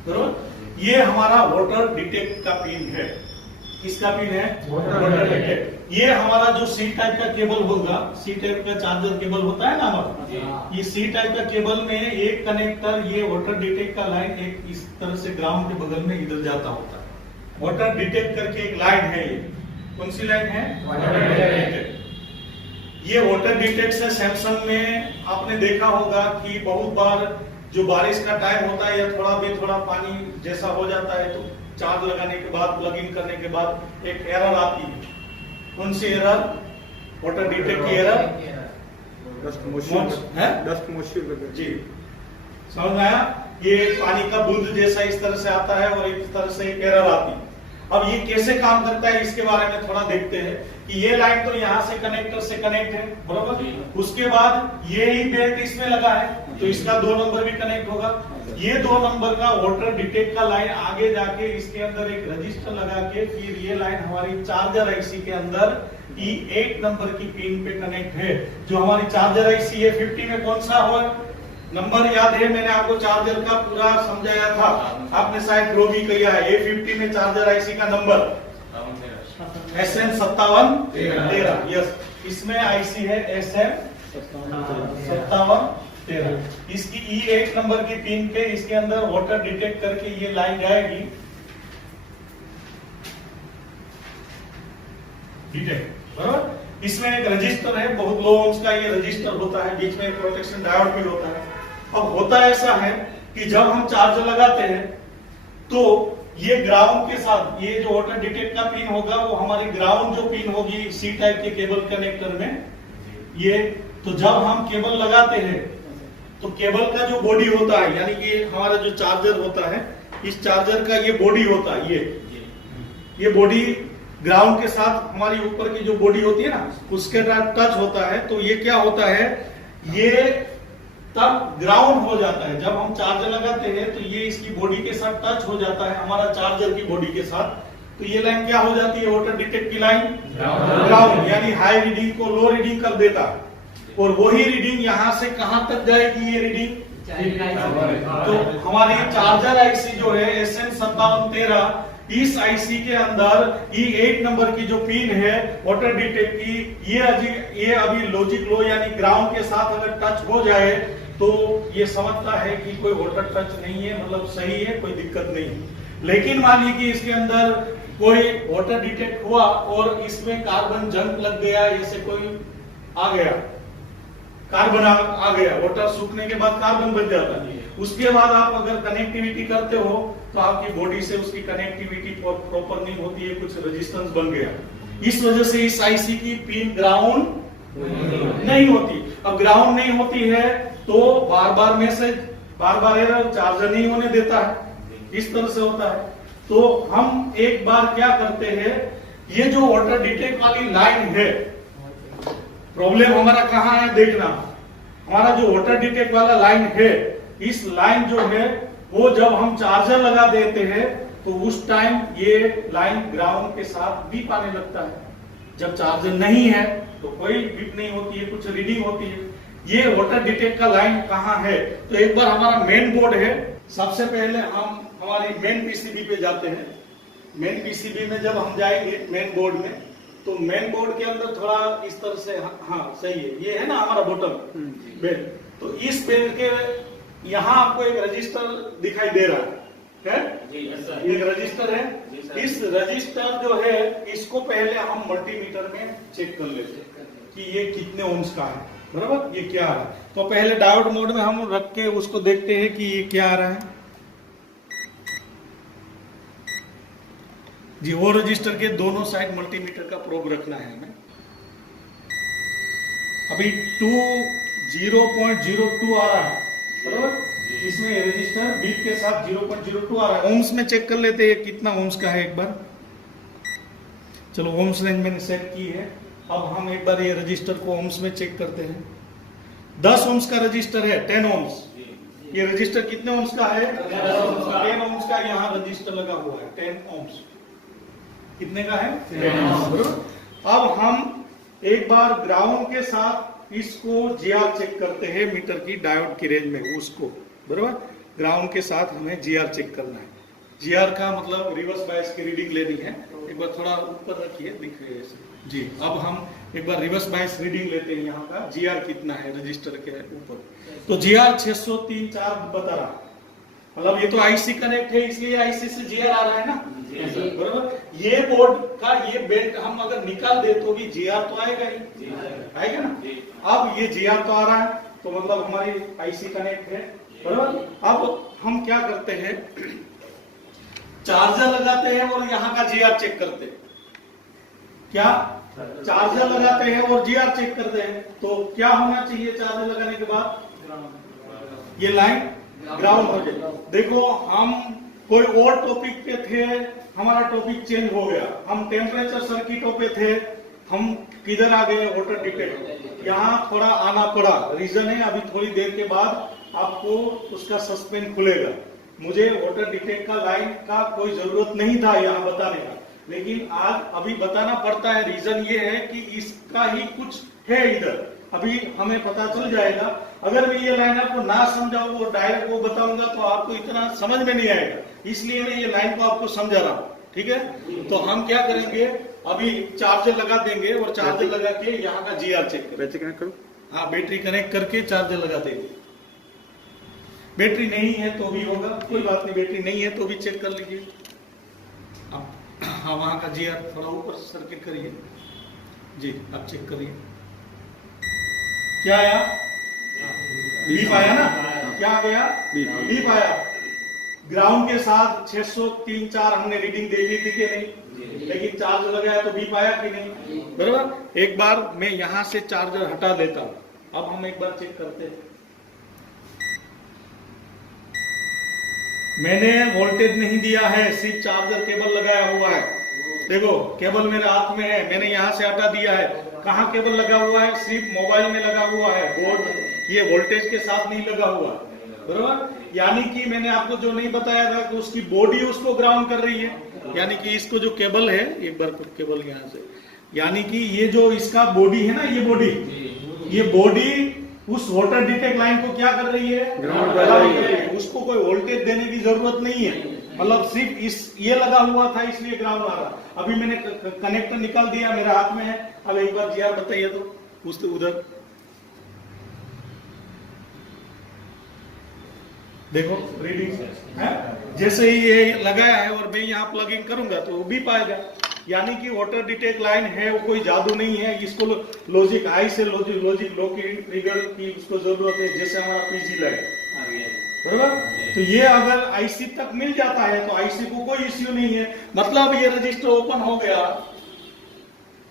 बरोबर। ये हमारा वाटर डिटेक्ट का पिन है। किसका पिन है? Water detect. ये हमारा जो सी टाइप का केबल होगा, सी टाइप का चार्जर केबल होता है ना हमारा, ये सी टाइप का केबल में एक कनेक्टर, ये वाटर डिटेक्ट का लाइन एक इस तरह से ग्राउंड के बगल में इधर जाता होता है। वाटर डिटेक्ट करके एक लाइन है, ये कौन सी लाइन है? Water detect. ये वाटर डिटेक्ट से सैमसंग में आपने देखा होगा कि बहुत बार जो बारिश का टाइम होता है या थोड़ा पानी जैसा हो जाता है, तो चार्ज लगाने के बाद, प्लग इन करने के बाद एक एरर आती है। कौन सी एरर? वाटर डिटेक्ट की एरर, डस्ट मोशन है? डस्ट मोशन जी समझ में आया? ये पानी का बूंद जैसा इस तरह से आता है और इस तरह से एरर आती है। अब ये कैसे काम करता है इसके बारे में थोड़ा देखते हैं कि ये लाइन तो यहाँ से कनेक्टर से कनेक्ट है, बराबर। उसके बाद ये ही बेल्ट इसमें लगा है तो इसका 2 नंबर भी कनेक्ट होगा। ये 2 नंबर का वाटर डिटेक्ट का लाइन आगे जाके इसके अंदर एक रजिस्टर लगा के फिर ये लाइन हमारी चार्जर आईसी के अंदर E8 नंबर की पिन पे कनेक्ट है। जो हमारी चार्जर आईसी है 50 में कौन सा हो नंबर याद है, मैंने आपको चार्जर का पूरा समझाया था, आपने शायद ड्रॉ भी किया है। A50 में चार्जर आईसी का नंबर SM5713, यस। इसमें आईसी है SM5713। इसकी E8 नंबर की पिन पे इसके अंदर वाटर डिटेक्ट करके ये लाइन जाएगी, डिटेक्ट, बराबर। इसमें एक रजिस्टर है, बहुत लो ओम्स का ये रजिस्टर होता है, बीच में एक प्रोटेक्शन डायोड भी होता है। अब होता ऐसा है कि जब हम चार्जर लगाते हैं तो ये ग्राउंड के साथ ये जो वाटर डिटेक्ट का पिन होगा वो हमारी ग्राउंड जो पिन होगी सी टाइप के केबल कनेक्टर में, ये तो जब हम केबल लगाते हैं तो केबल का जो बॉडी होता है, यानी कि हमारा जो चार्जर होता है, इस चार्जर का ये बॉडी होता है, ये बॉडी ग्राउंड के साथ हमारी ऊपर की जो बॉडी होती है ना उसके साथ टच होता है। तो ये क्या होता है, ये तब ग्राउंड हो जाता है। जब हम चार्जर लगाते हैं तो ये इसकी बॉडी के साथ टच हो जाता है, हमारा चार्जर की बॉडी के साथ। तो ये लाइन क्या हो जाती है, वाटर डिटेक्ट की लाइन ग्राउंड, यानी हाई रीडिंग को लो रीडिंग कर देता है। और वही रीडिंग यहाँ से कहां तक जाएगी, ये रीडिंग तो हमारी चार्जर आईसी जो है SM5713, इस आईसी के अंदर E8 नंबर की जो पिन है वाटर डिटेक्ट की, ये अभी लॉजिक लो यानी ग्राउंड के साथ अगर टच हो जाए तो ये समझता है कि कोई वाटर टच नहीं है, मतलब सही है, कोई दिक्कत नहीं है। लेकिन मानिए कि इसके अंदर कोई वाटर डिटेक्ट हुआ और इसमें कार्बन जंग लग गया, जैसे कोई आ गया, कार्बन आ गया, वाटर सूखने के बाद कार्बन बन जाता है। उसके बाद आप अगर कनेक्टिविटी करते हो तो आपकी बॉडी से उसकी कनेक्टिविटी प्रॉपर नहीं होती है, कुछ रेजिस्टेंस बन गया। इस वजह से इस आईसी की पिन ग्राउंड नहीं होती। अब ग्राउंड नहीं होती है तो बार बार मैसेज, बार बार एरर, चार्जर नहीं होने देता है, इस तरह से होता है। तो हम एक बार क्या करते हैं, ये जो वाटर डिटेक्ट वाली लाइन है, प्रॉब्लम हमारा कहाँ है देखना। हमारा जो वाटर डिटेक्ट वाला लाइन है, इस लाइन जो है वो जब हम चार्जर लगा देते हैं तो उस टाइम ये लाइन ग्राउंड के साथ बीप आने लगता है। जब चार्जर नहीं है तो कोई बीप नहीं होती है, कुछ रीडिंग होती है। ये वाटर डिटेक्ट का लाइन कहाँ है, तो एक बार हमारा मेन बोर्ड है, सबसे पहले हम हमारी मेन पीसीबी पे जाते हैं। मेन पीसीबी में जब हम जाएंगे मेन बोर्ड में, तो मेन बोर्ड के अंदर थोड़ा इस तरह से, हाँ सही है, ये है ना हमारा बॉटम बेल। तो इस बेल के यहाँ आपको एक रजिस्टर दिखाई दे रहा है, एक रजिस्टर है। इस रजिस्टर जो है इसको पहले हम मल्टीमीटर में चेक कर लेते हैं कि ये कितने ओम्स का है, बराबर, ये क्या है। तो पहले डायोड मोड में हम रख के उसको देखते हैं कि ये क्या आ रहा है जी। वो रजिस्टर के दोनों साइड मल्टीमीटर का प्रोब रखना है हमें। अभी 0.02 आ रहा है, बराबर। इसमें रजिस्टर बीप के साथ 0.02 आ रहा है। ओम्स में चेक कर लेते हैं कितना ओम्स का है एक बार। चलो ओम्स रेंज मैंने सेट की है। अब हम एक बार ये रजिस्टर को ओम्स में चेक करते हैं। 10 ओम्स का रजिस्टर है, 10 ओम्स। ये रजिस्टर कितने ओम्स का है, 10 ओम्स का। यहाँ रजिस्टर लगा हुआ है 10 ओम्स। कितने का है, 10 ओम्स। अब हम एक बार ग्राउंड के साथ इसको जीआर चेक करते हैं, मीटर की डायोड की रेंज में उसको, बराबर। ग्राउंड के साथ हमें जीआर चेक करना है। जीआर का मतलब रिवर्स बायस की रीडिंग लेनी है। एक बार थोड़ा ऊपर रखिए, दिख रही है जी। अब हम एक बार रिवर्स बायस रीडिंग लेते हैं। यहाँ का जीआर कितना है रजिस्टर के ऊपर, तो जीआर 603.4 बता रहा, मतलब ये तो आईसी कनेक्ट है इसलिए आईसी से जीआर आ रहा है ना, बराबर। ये बोर्ड का ये बेल्ट हम अगर निकाल दे तो भी जीआर तो आएगा ही, आएगा ना। अब ये जीआर तो आ रहा है तो मतलब हमारी आईसी कनेक्ट है, बराबर। अब हम क्या करते हैं, चार्जर लगाते हैं और यहाँ का जीआर चेक करते हैं। क्या चार्जर लगाते हैं और जीआर चेक करते हैं तो क्या होना चाहिए चार्जर लगाने के बाद, ये लाइन ग्राउंड हो गया। देखो हम कोई और टॉपिक पे थे, हमारा टॉपिक चेंज हो गया, हम टेम्परेचर सर्किटों पे थे, हम किधर आ गए, वाटर डिटेक्ट। यहाँ थोड़ा आना पड़ा, रीजन है अभी थोड़ी देर के बाद आपको उसका सस्पेंस खुलेगा। मुझे वाटर डिटेक्ट का लाइन का कोई जरूरत नहीं था यहाँ बताने का, लेकिन आज अभी बताना पड़ता है। रीजन ये है कि इसका ही कुछ है इधर, अभी हमें पता चल जाएगा। अगर मैं ये लाइन आपको ना समझाऊं और डायरेक्ट वो बताऊंगा तो आपको इतना समझ में नहीं आएगा, इसलिए मैं ये लाइन को आपको समझा रहा हूँ। ठीक है, तो हम क्या करेंगे, अभी चार्जर लगा देंगे और चार्जर लगा के यहाँ का जीआर चेक करें। बैटरी कनेक्ट करो। हाँ, बैटरी कनेक्ट करके चार्जर लगा देंगे। बैटरी नहीं है तो भी होगा, कोई बात नहीं, बैटरी नहीं है तो भी चेक कर लीजिए। अब हाँ, वहां का जीआर थोड़ा ऊपर सर्किट करिए जी, आप चेक करिए क्या आया, बीप आया ना, क्या आ गया, बीप आया। ग्राउंड के साथ 603-4 हमने रीडिंग देखी थी कि नहीं, लेकिन चार्जर लगाया तो बीप आया कि नहीं, बराबर। एक बार मैं यहां से चार्जर हटा देता हूं, अब हम एक बार चेक करते हैं। मैंने वोल्टेज नहीं दिया है, सिर्फ चार्जर केबल लगाया हुआ है। देखो केबल मेरे हाथ में है, मैंने यहाँ से हटा दिया है। कहाँ केबल लगा हुआ है, सिर्फ मोबाइल में लगा हुआ है, बोर्ड ये वोल्टेज के साथ नहीं लगा हुआ, बराबर। यानी कि मैंने आपको जो नहीं बताया था कि उसकी बॉडी उसको ग्राउंड कर रही है, यानी कि इसको जो केबल है, एक बार केबल यहाँ से, यानी कि ये जो इसका बॉडी है ना, ये बॉडी उस वाटर डिटेक्ट लाइन को क्या कर रही है, ग्राउंड कर रही है। उसको कोई वोल्टेज देने की जरूरत नहीं है, मतलब सिर्फ इस ये लगा हुआ था इसलिए ग्राउंड आ रहा। अभी मैंने कनेक्टर निकाल दिया, मेरे हाथ में है। अब एक बार जीआर बताइए तो उस उधर देखो रीडिंग है, जैसे ही ये लगाया है और मैं यहाँ प्लग इन करूंगा तो वो भी पाएगा। यानी कि वाटर डिटेक्ट लाइन है, वो कोई जादू नहीं है। इसको लॉजिक हाई से लॉजिक लो की ट्रिगर की उसको जरूरत है, जैसे हमारा पीजी लाइन, बराबर। तो ये अगर आईसी तक मिल जाता है तो आईसी को कोई इश्यू नहीं है। मतलब ये रजिस्टर ओपन हो गया,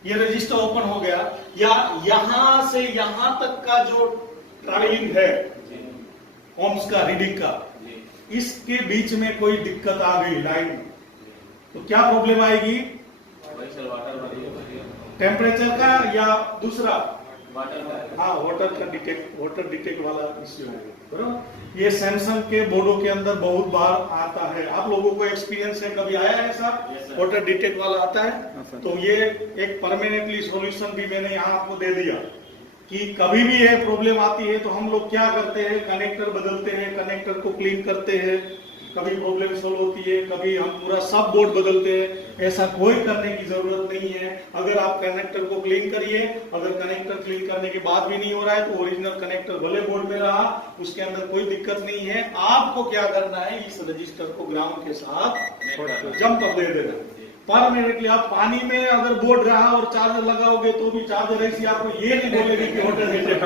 ये रजिस्टर ओपन हो गया, या यहां से यहां तक का जो ट्रैवलिंग है ओम्स का रीडिंग का, इसके बीच में कोई दिक्कत आ गई लाइन में, तो क्या प्रॉब्लम आएगी, टेम्परेचर का या दूसरा, हाँ वाटर डिटेक्ट वाला इश्यू है, बराबर। ये सैमसंग के बोर्डों के अंदर बहुत बार आता है, आप लोगों को एक्सपीरियंस है, कभी आया है ऐसा, वाटर डिटेक्ट वाला आता है। तो ये एक परमानेंटली सॉल्यूशन भी मैंने यहाँ आपको दे दिया कि कभी भी ये प्रॉब्लम आती है तो हम लोग क्या करते हैं, कनेक्टर बदलते हैं, कनेक्टर को क्लीन करते हैं, कभी प्रॉब्लम सोल्व होती है, कभी हम पूरा सब बोर्ड बदलते हैं। ऐसा कोई करने की जरूरत नहीं है। अगर आप कनेक्टर को क्लीन करिए, अगर कनेक्टर क्लीन करने के बाद भी नहीं हो रहा है तो ओरिजिनल कनेक्टर भले बोर्ड में रहा, उसके अंदर कोई दिक्कत नहीं है। आपको क्या करना है, इस रजिस्टर को ग्राउंड के साथ जंप कर दे देना परमानेंटली। आप पानी में अगर बोर्ड रहा और चार्जर लगाओगे तो भी चार्जर ऐसी आपको ये नहीं बोलेगी कि वाटर डिटेक्ट,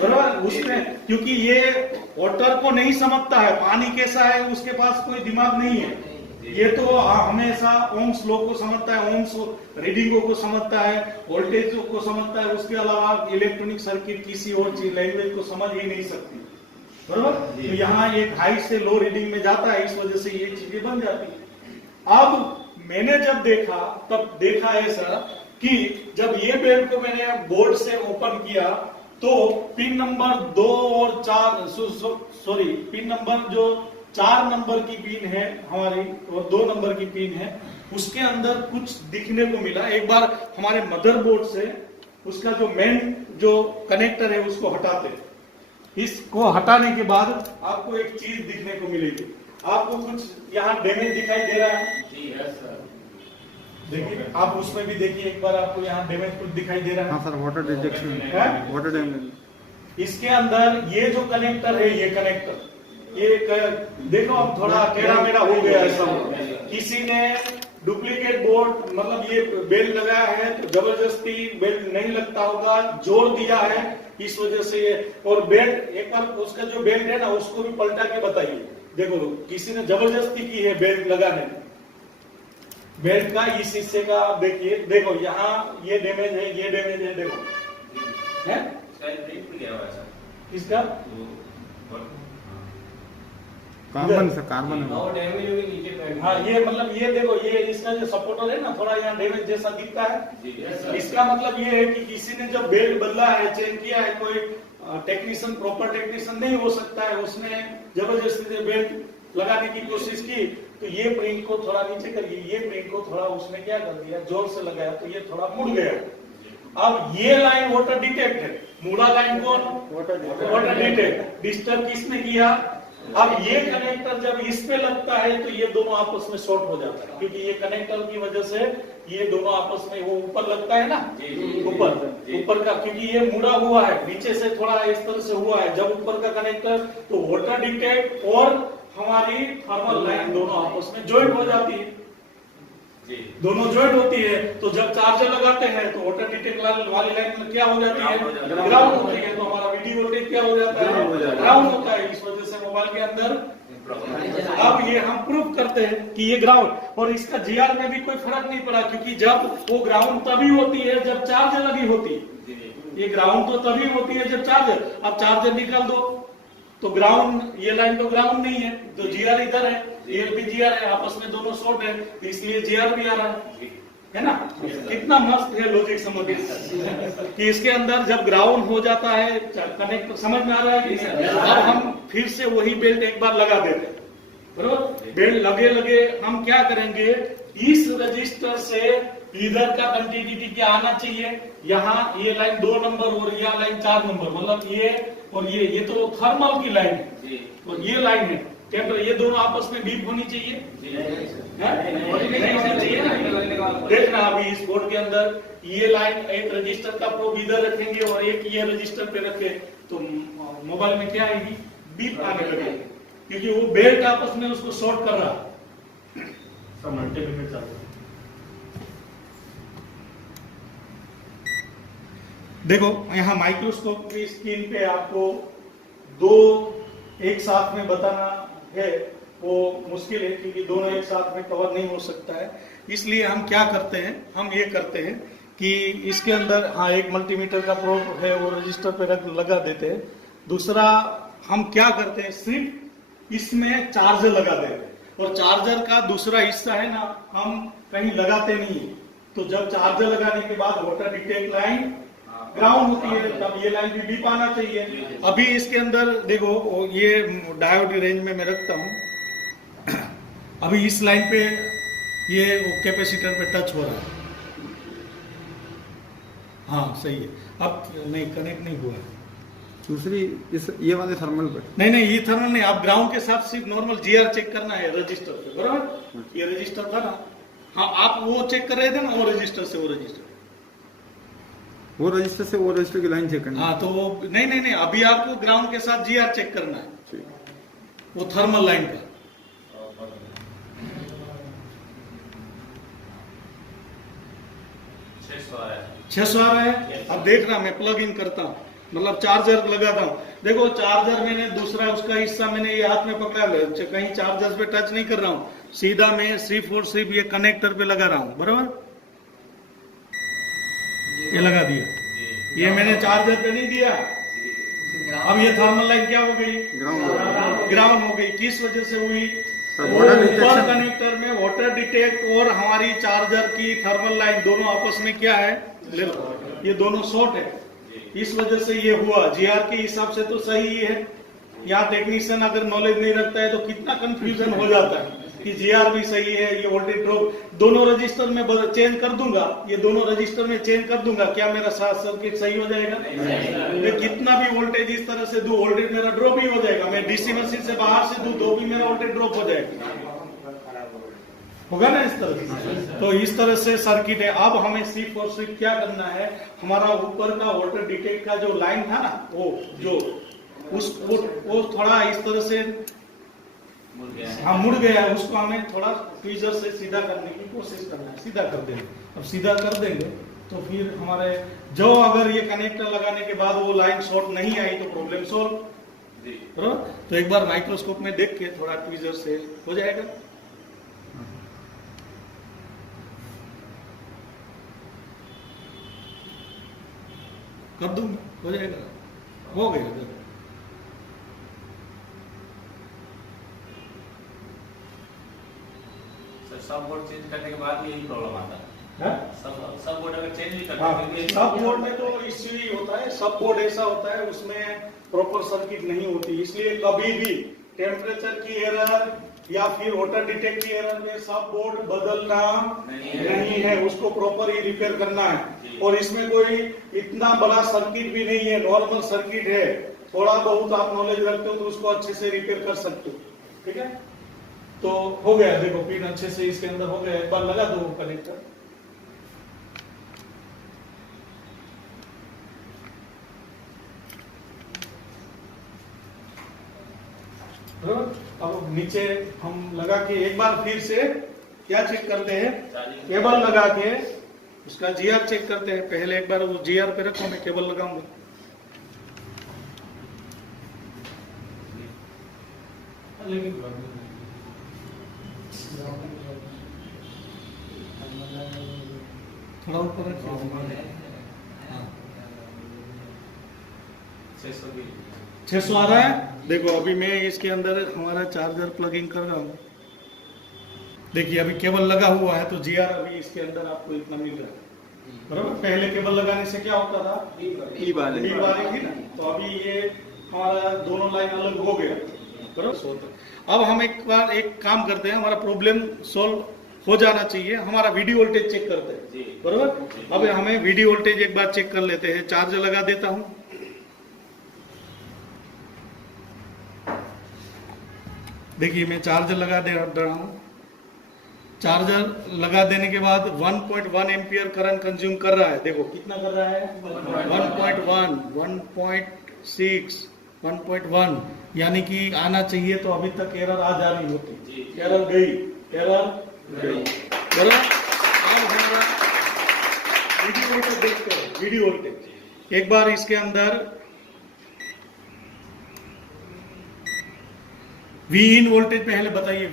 बराबर। उसमें क्योंकि ये वाटर को नहीं समझता है, पानी कैसा है उसके पास कोई दिमाग नहीं है। ये तो हमेशा ओम्स लॉ को समझता है, ओम्स रीडिंगों को समझता है, वोल्टेज को समझता है, उसके अलावा इलेक्ट्रॉनिक सर्किट किसी और चीज लैंग्वेज को समझ ही नहीं सकती, बराबर। तो यहाँ एक हाई से लो रीडिंग में जाता है, इस वजह से ये चीजें बन जाती है। अब मैंने जब देखा तब देखा ऐसा कि जब ये बेल्ट को मैंने बोर्ड से ओपन किया तो पिन नंबर 2 और 4 सॉरी पिन नंबर जो 4 नंबर की पिन है हमारी और 2 नंबर की पिन है, उसके अंदर कुछ दिखने को मिला। एक बार हमारे मदरबोर्ड से उसका जो मेन जो कनेक्टर है उसको हटाते हैं, इसको हटाने के बाद आपको एक चीज दिखने को मिलेगी। आपको कुछ यहाँ डैमेज दिखाई दे रहा है, जी यस सर, देखिए आप उसमें भी देखिए एक बार, आपको यहाँ डैमेज कुछ दिखाई दे रहा है। हाँ sir, water rejection, water damage. इसके अंदर ये जो कनेक्टर है, ये कनेक्टर ये देखो अब थोड़ा टेढ़ा मेढ़ा हो गया ऐसा, किसी ने डुप्लीकेट बोर्ड मतलब ये बेल्ट लगाया है तो जबरदस्ती बेल्ट नहीं लगता होगा, जोड़ दिया है इस वजह से ये। और बेल्ट एक बार उसका जो बेल्ट है ना उसको भी पलटा के बताइए, देखो किसी ने जबरदस्ती की है बेल्ट लगाने में। बेल्ट का इस हिस्से का आप देखिए, देखो यहाँ ये डैमेज है, ये डैमेज है, देखो है इसका कार्बन से कार्बन है। और डैमेज होगी नीचे पैड। हाँ, ये मतलब ये देखो, ये इसका जो सपोर्टर है ना, थोड़ा यहाँ डैमेज जैसा दिखता है। इसका मतलब ये है कि किसी ने जब बेल्ट बदला है, चेंज किया है, कोई टेक्नीशियन, प्रॉपर टेक्नीशियन नहीं हो सकता है, उसने जबरदस्ती से बेल्ट लगाने की कोशिश की, तो ये प्रिंट को थोड़ा नीचे करिए, ये प्रिंट को थोड़ा उसने क्या कर दिया, जोर से लगाया तो ये थोड़ा मुड़ गया। अब ये लाइन वाटर डिटेक्ट है, मुड़ा लाइन कौन, वाटर डिटेक्ट, डिस्टर्ब किसने किया। अब ये कनेक्टर जब इस पे लगता है तो ये दोनों आपस में शॉर्ट हो जाता है, क्योंकि ये कनेक्टर की वजह से ये दोनों आपस में, वो ऊपर लगता है ना, ऊपर का, क्योंकि ये मुड़ा हुआ है, नीचे से थोड़ा इस तरह से हुआ है, जब ऊपर का कनेक्टर, तो वाटर डिटेक्ट और हमारी थर्मल लाइन दोनों आपस में ज्वाइंट हो जाती है, दोनों ज्वाइंट होती है। तो जब चार्जर लगाते हैं तो वाटर डिटेक्ट वाली लाइन में क्या हो जाती है, ग्राउंड होती है, तो हमारा VD वोल्टेज क्या हो जाता है, ग्राउंड होता है। इस वजह से मोबाइल के अंदर, अब ये हम प्रूव करते हैं कि ये ग्राउंड, और इसका GR में भी कोई फर्क नहीं पड़ा, क्योंकि जब वो ग्राउंड तभी होती है जब चार्जर लगी होती है, ये ग्राउंड तो तभी होती है जब चार्जर, अब चार्जर निकाल दो तो ग्राउंड, ये लाइन तो ग्राउंड नहीं है, तो GR इधर है, ये भी GR है, आपस में दोनों शॉर्ट है, तो इसलिए GR भी आ रहा है ना। कितना मस्त है लॉजिक, समझिए कि इसके अंदर जब ग्राउंड हो जाता है कनेक्ट, समझ में आ रहा है कि अब हम फिर से वही बेल्ट एक बार लगा देते हैं, बरोबर। बेल्ट लगे लगे हम क्या करेंगे, इस रजिस्टर से इधर का कंटिन्यूटी क्या आना चाहिए, यहाँ ये लाइन 2 नंबर और यह लाइन 4 नंबर, मतलब ये और ये तो थर्मल की लाइन है, और ये लाइन है टेम्परेचर, ये दोनों आपस में बीप होनी चाहिए, नहीं होनी चाहिए ना। देखना अभी इस बोर्ड के अंदर ये लाइन, एक रजिस्टर का प्रोब इधर रखेंगे और एक ये रजिस्टर पे रखे, तो मोबाइल में क्या आएगी, बीप आने लगेगी, क्योंकि वो बेल्ट आपस में उसको शॉर्ट कर रहा है। सब मल्टीमीटर चालू, देखो यहाँ माइक्रोस्कोप की स्क्रीन पे आपको दो एक साथ में बताना है, वो मुश्किल है, क्योंकि दोनों एक साथ में कवर नहीं हो सकता है। इसलिए हम क्या करते हैं, हम ये करते हैं कि इसके अंदर, हाँ, एक मल्टीमीटर का प्रोब है, वो रजिस्टर पे लगा देते हैं। दूसरा हम क्या करते हैं, सिर्फ इसमें चार्जर लगा देते हैं, और चार्जर का दूसरा हिस्सा है ना, हम कहीं लगाते नहीं। तो जब चार्जर लगाने के बाद वाटर डिटेक्ट लाइन ग्राउंड होती है, तब ये लाइन भी बीप आना चाहिए। अभी इसके अंदर देखो, ये डायोड रेंज में मैं रखता हूं, अभी इस लाइन पे ये कैपेसिटर पे टच हो रहा है, हाँ सही है, अब नहीं कनेक्ट नहीं हुआ है। दूसरी इस ये वाले थर्मल पे नहीं ये थर्मल नहीं, आप ग्राउंड के साथ सिर्फ नॉर्मल GR चेक करना है रजिस्टर पे, बराबर। ये रजिस्टर था ना, हाँ आप वो चेक कर रहे थे ना, वो रजिस्टर से वो रजिस्टर की लाइन चेक करनी है। हाँ, तो वो नहीं, अभी आपको ग्राउंड के साथ GR चेक करना है, वो थर्मल लाइन का। छह सौ आ रहा है। अब देख रहा, मैं प्लग इन करता हूँ, मतलब चार्जर लगाता हूँ। देखो चार्जर मैंने दूसरा उसका हिस्सा मैंने ये हाथ में पकड़ा लिया, कहीं चार्जर पे टच नहीं कर रहा हूँ, सीधा मैं सिर्फ और सिर्फ ये कनेक्टर पे लगा रहा हूँ, बराबर। ये लगा दिया, ये मैंने चार्जर पे नहीं दिया। अब ये थर्मल लाइन क्या हो गई, ग्राउंड हो गई। किस वजह से हुई, ऊपर कनेक्टर में वाटर डिटेक्ट और हमारी चार्जर की थर्मल लाइन दोनों आपस में क्या है, ये दोनों शॉर्ट है, इस वजह से ये हुआ। GR के हिसाब से तो सही है, यहाँ टेक्नीशियन अगर नॉलेज नहीं रखता है तो कितना कंफ्यूजन हो जाता है कि GR भी सही है, ये वोल्टेज ड्रॉप दोनों रजिस्टर में चेंज कर दूंगा, ये दोनों रजिस्टर में चेंज कर दूंगा, क्या मेरा सर्किट सही हो जाएगा? मैं कितना भी वोल्टेज इस तरह से दूं, वोल्टेज मेरा ड्रॉप ही हो जाएगा। मैं DC मशीन से बाहर से दूं तो भी मेरा वोल्टेज ड्रॉप हो जाएगा, होगा ना इस तरह से। तो इस तरह से सर्किट है। अब हमें सिर्फ और सिर्फ क्या करना है, हमारा ऊपर का वाटर डिटेक्ट का जो लाइन था ना, वो थोड़ा इस तरह से मुड़ गया है, उसको हमें थोड़ा ट्वीजर से सीधा करने की कोशिश करना है, सीधा कर देंगे। अब सीधा कर देंगे तो फिर हमारे जो, अगर ये कनेक्टर लगाने के बाद वो लाइन शॉर्ट नहीं आई तो प्रॉब्लम सॉल्व। तो एक बार माइक्रोस्कोप में देख के थोड़ा ट्वीजर से हो जाएगा। कर दूंगा, हो जाएगा, हो गया। सर सब बोर्ड चेंज करने के बाद भी यही प्रॉब्लम आता है। हाँ? सब बोर्ड अगर चेंज भी करते हाँ, हैं फिर भी यही सब बोर्ड में तो इश्यू ही होता है। सब बोर्ड ऐसा होता है उसमें प्रॉपर सर्किट नहीं होती, इसलिए कभी भी टेम्परेचर की एरर या फिर वाटर डिटेक्ट की एरर में सब बोर्ड बदलना नहीं है, उसको प्रॉपर ही रिपेयर करना है। और इसमें कोई इतना बड़ा सर्किट भी नहीं है, नॉर्मल सर्किट है, थोड़ा बहुत आप नॉलेज रखते हो तो उसको अच्छे से रिपेयर कर सकते हो। ठीक है, तो हो गया, देखो पिन अच्छे से इसके अंदर हो गया। एक बार लगा दो कनेक्टर। अब नीचे हम लगा के एक बार फिर से क्या चेक करते हैं, केबल लगा के उसका जीआर चेक करते हैं। पहले एक बार वो जीआर पे रखो, मैं केबल लगाऊंगा। थोड़ा ऊपर रखिए। 600 आ रहा है। देखो अभी मैं इसके अंदर हमारा चार्जर प्लगिंग कर रहा हूँ। देखिए अभी केबल लगा हुआ है तो जीआर अभी इसके अंदर आपको इतना मिल रहा है, बराबर। पहले केबल लगाने से क्या होता था, ई वाले डी वाली थी ना, तो अभी ये हमारा दोनों लाइन अलग हो गया, बराबर। अब हम एक बार एक काम करते हैं, हमारा प्रॉब्लम सॉल्व हो जाना चाहिए। हमारा वीडियो वोल्टेज चेक करते हैं, बराबर। अब हमें वीडियो वोल्टेज एक बार चेक कर लेते हैं। चार्जर लगा देता हूँ। देखिए मैं चार्जर लगा दे रहा हूँ। चार्जर लगा देने के बाद 1.1 एम्पियर करंट कंज्यूम कर रहा है। देखो कितना कर रहा है, 1.1, 1.6, 1.1, यानी कि आना चाहिए। तो अभी तक एरर आ जा रही होती, एरर गई, बराबर। अब हमारा वीडियो वोल्टेज देखते हैं। वीडियो वोल्टेज एक बार इसके अंदर वी इन वोल्टेज पहले बताइए।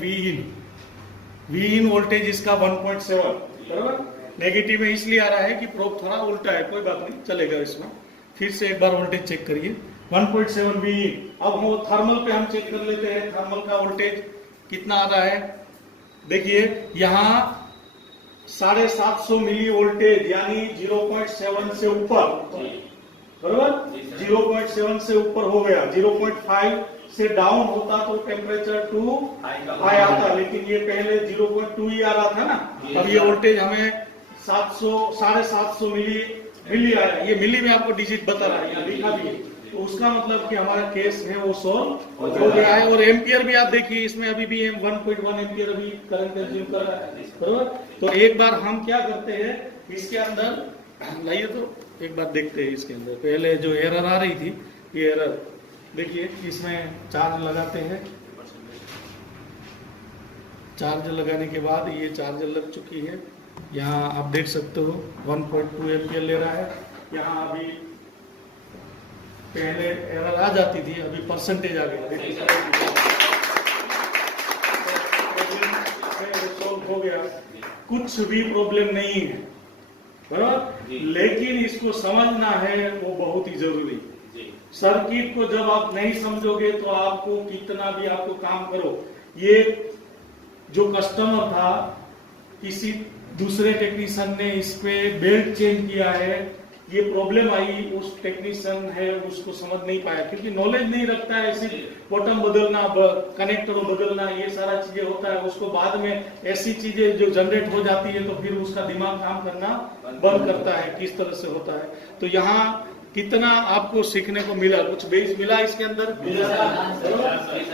वी इन वोल्टेज इसका 1.7, बराबर। नेगेटिव में इसलिए आ रहा है कि प्रोब थोड़ा उल्टा है, कोई बात नहीं, चलेगा इसमें। फिर से एक बार वोल्टेज चेक करिए, 1.7 वी इन। अब वो थर्मल पे हम चेक कर लेते हैं, थर्मल का वोल्टेज कितना आ रहा है। देखिए यहाँ 750 मिली वोल्टेज, यानी 0.7 से ऊपर, बराबर। 0.7 से ऊपर हो गया। 0.5 से डाउन होता तो टेम्परेचर 2 हाई आता, लेकिन ये पहले 0.2 ही आ रहा था ना। अब ये वोल्टेज हमें 750 मिली आया। ये मिली में आपको डिजिट बता रहा है, यहाँ लिखा भी है। तो उसका मतलब कि हमारा केस है वो सॉल्व हो गया है। और एम्पियर भी आप देखिए, इसमें अभी भी 1.1 एम्पियर अभी करंट कंज्यूम कर रहा है, बराबर। तो एक बार हम क्या करते हैं, इसके अंदर लाइए तो एक बार देखते हैं। इसके अंदर पहले जो एरर आ रही थी, ये एरर देखिए, इसमें चार्ज लगाते हैं। चार्ज लगाने के बाद ये चार्जर लग चुकी है। यहाँ आप देख सकते हो 1.2 एम्पियर ले रहा है। यहाँ अभी पहले एरर आ जाती थी, अभी परसेंटेज आ गया, सॉल्व हो गया। कुछ भी प्रॉब्लम नहीं है, बराबर। लेकिन इसको समझना है, वो बहुत ही जरूरी है। सर्किट को जब आप नहीं समझोगे तो आपको कितना भी आपको काम करो। ये जो कस्टमर था, किसी दूसरे टेक्नीशियन ने इस पे बेल्ट चेंज किया है, ये प्रॉब्लम आई, उस टेक्नीशियन है उसको समझ नहीं पाया, क्योंकि नॉलेज नहीं रखता है। सिर्फ बटन बदलना, कनेक्टर बदलना, ये सारा चीजें होता है। उसको बाद में ऐसी चीजें जो जनरेट हो जाती है तो फिर उसका दिमाग काम करना बंद करता है, किस तरह से होता है। तो यहाँ कितना आपको सीखने को मिला, कुछ बेस मिला इसके अंदर।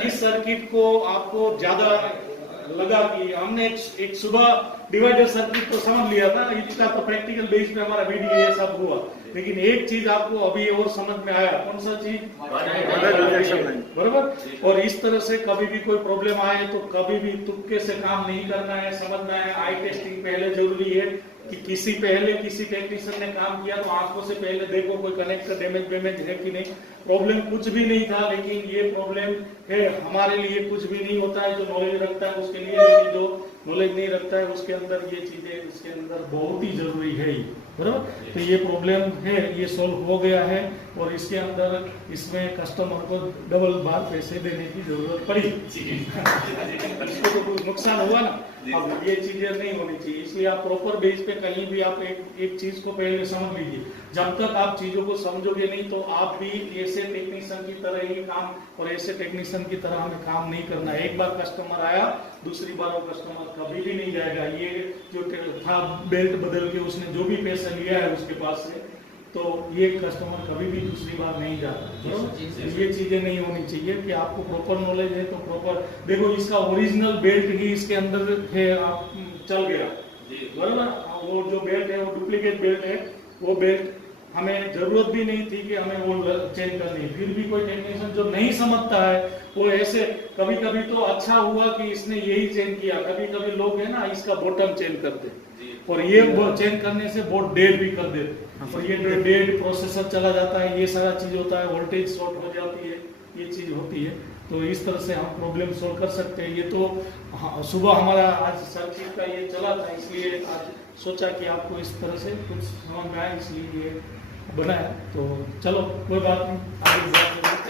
इस सर्किट को आपको ज्यादा लगा कि हमने एक सुबह डिवाइडर सर्किट को समझ लिया था, इतना तो प्रैक्टिकल बेस पे हमारा वीडियो ये सब हुआ। लेकिन एक चीज आपको अभी और समझ में आया, कौन सा चीज, बराबर। और इस तरह से कभी भी कोई प्रॉब्लम आए तो कभी भी तुक्के से काम नहीं करना है, समझना है। आई टेस्टिंग पहले जरूरी है कि किसी टेक्नीशियन ने काम किया तो आंखों से पहले देखो कोई कनेक्टर डैमेज है कि नहीं। प्रॉब्लम कुछ भी नहीं था, लेकिन ये प्रॉब्लम है। हमारे लिए कुछ भी नहीं होता है जो नॉलेज रखता है उसके लिए, लेकिन जो नॉलेज नहीं रखता है उसके अंदर ये चीजें इसके अंदर बहुत ही जरूरी है, बराबर। तो ये प्रॉब्लम है, ये सॉल्व हो गया है। और इसके अंदर इसमें कस्टमर को डबल बार पैसे देने की जरूरत पड़ी। इसको तो कुछ नुकसान हुआ ना। अब ये चीजें नहीं होनी चाहिए, इसलिए आप प्रॉपर बेस पे कहीं भी आप एक चीज को पहले समझ लीजिए। जब तक आप चीजों को समझोगे नहीं तो आप भी ऐसे टेक्नीशियन की तरह ही काम और ऐसे टेक्नीशियन की तरह हमें काम नहीं करना है। एक बार कस्टमर आया, दूसरी बार वो कस्टमर कभी भी नहीं जाएगा। ये जो था बेल्ट बदल के उसने जो भी पैसा लिया है उसके पास से, तो ये कस्टमर कभी भी दूसरी बार नहीं जाता। बरोबर, ये चीजें नहीं होनी चाहिए कि आपको प्रॉपर नॉलेज है तो प्रॉपर देखो। इसका ओरिजिनल बेल्ट ही इसके अंदर है, आप चल गया बरोबर। वो जो बेल्ट है वो डुप्लीकेट बेल्ट है। वो बेल्ट हमें जरूरत भी नहीं थी कि हमें वो चेंज करनी, फिर भी कोई टेक्नीशियन जो नहीं समझता है वो ऐसे कभी कभी तो अच्छा हुआ कि इसने यही चेंज किया। कभी कभी लोग है ना इसका बॉटम चेंज करते और ये चेंज करने से बोर्ड डेड भी कर देते और ये डेड प्रोसेसर चला जाता है, ये सारा चीज होता है, वोल्टेज शॉर्ट हो जाती है, ये चीज होती है। तो इस तरह से हम प्रॉब्लम सोल्व कर सकते हैं। ये तो सुबह हमारा आज सर चीज का ये चला था, इसलिए आज सोचा कि आपको इस तरह से कुछ समझ में आए, इसलिए ये बनाया। तो चलो कोई बात नहीं, आगे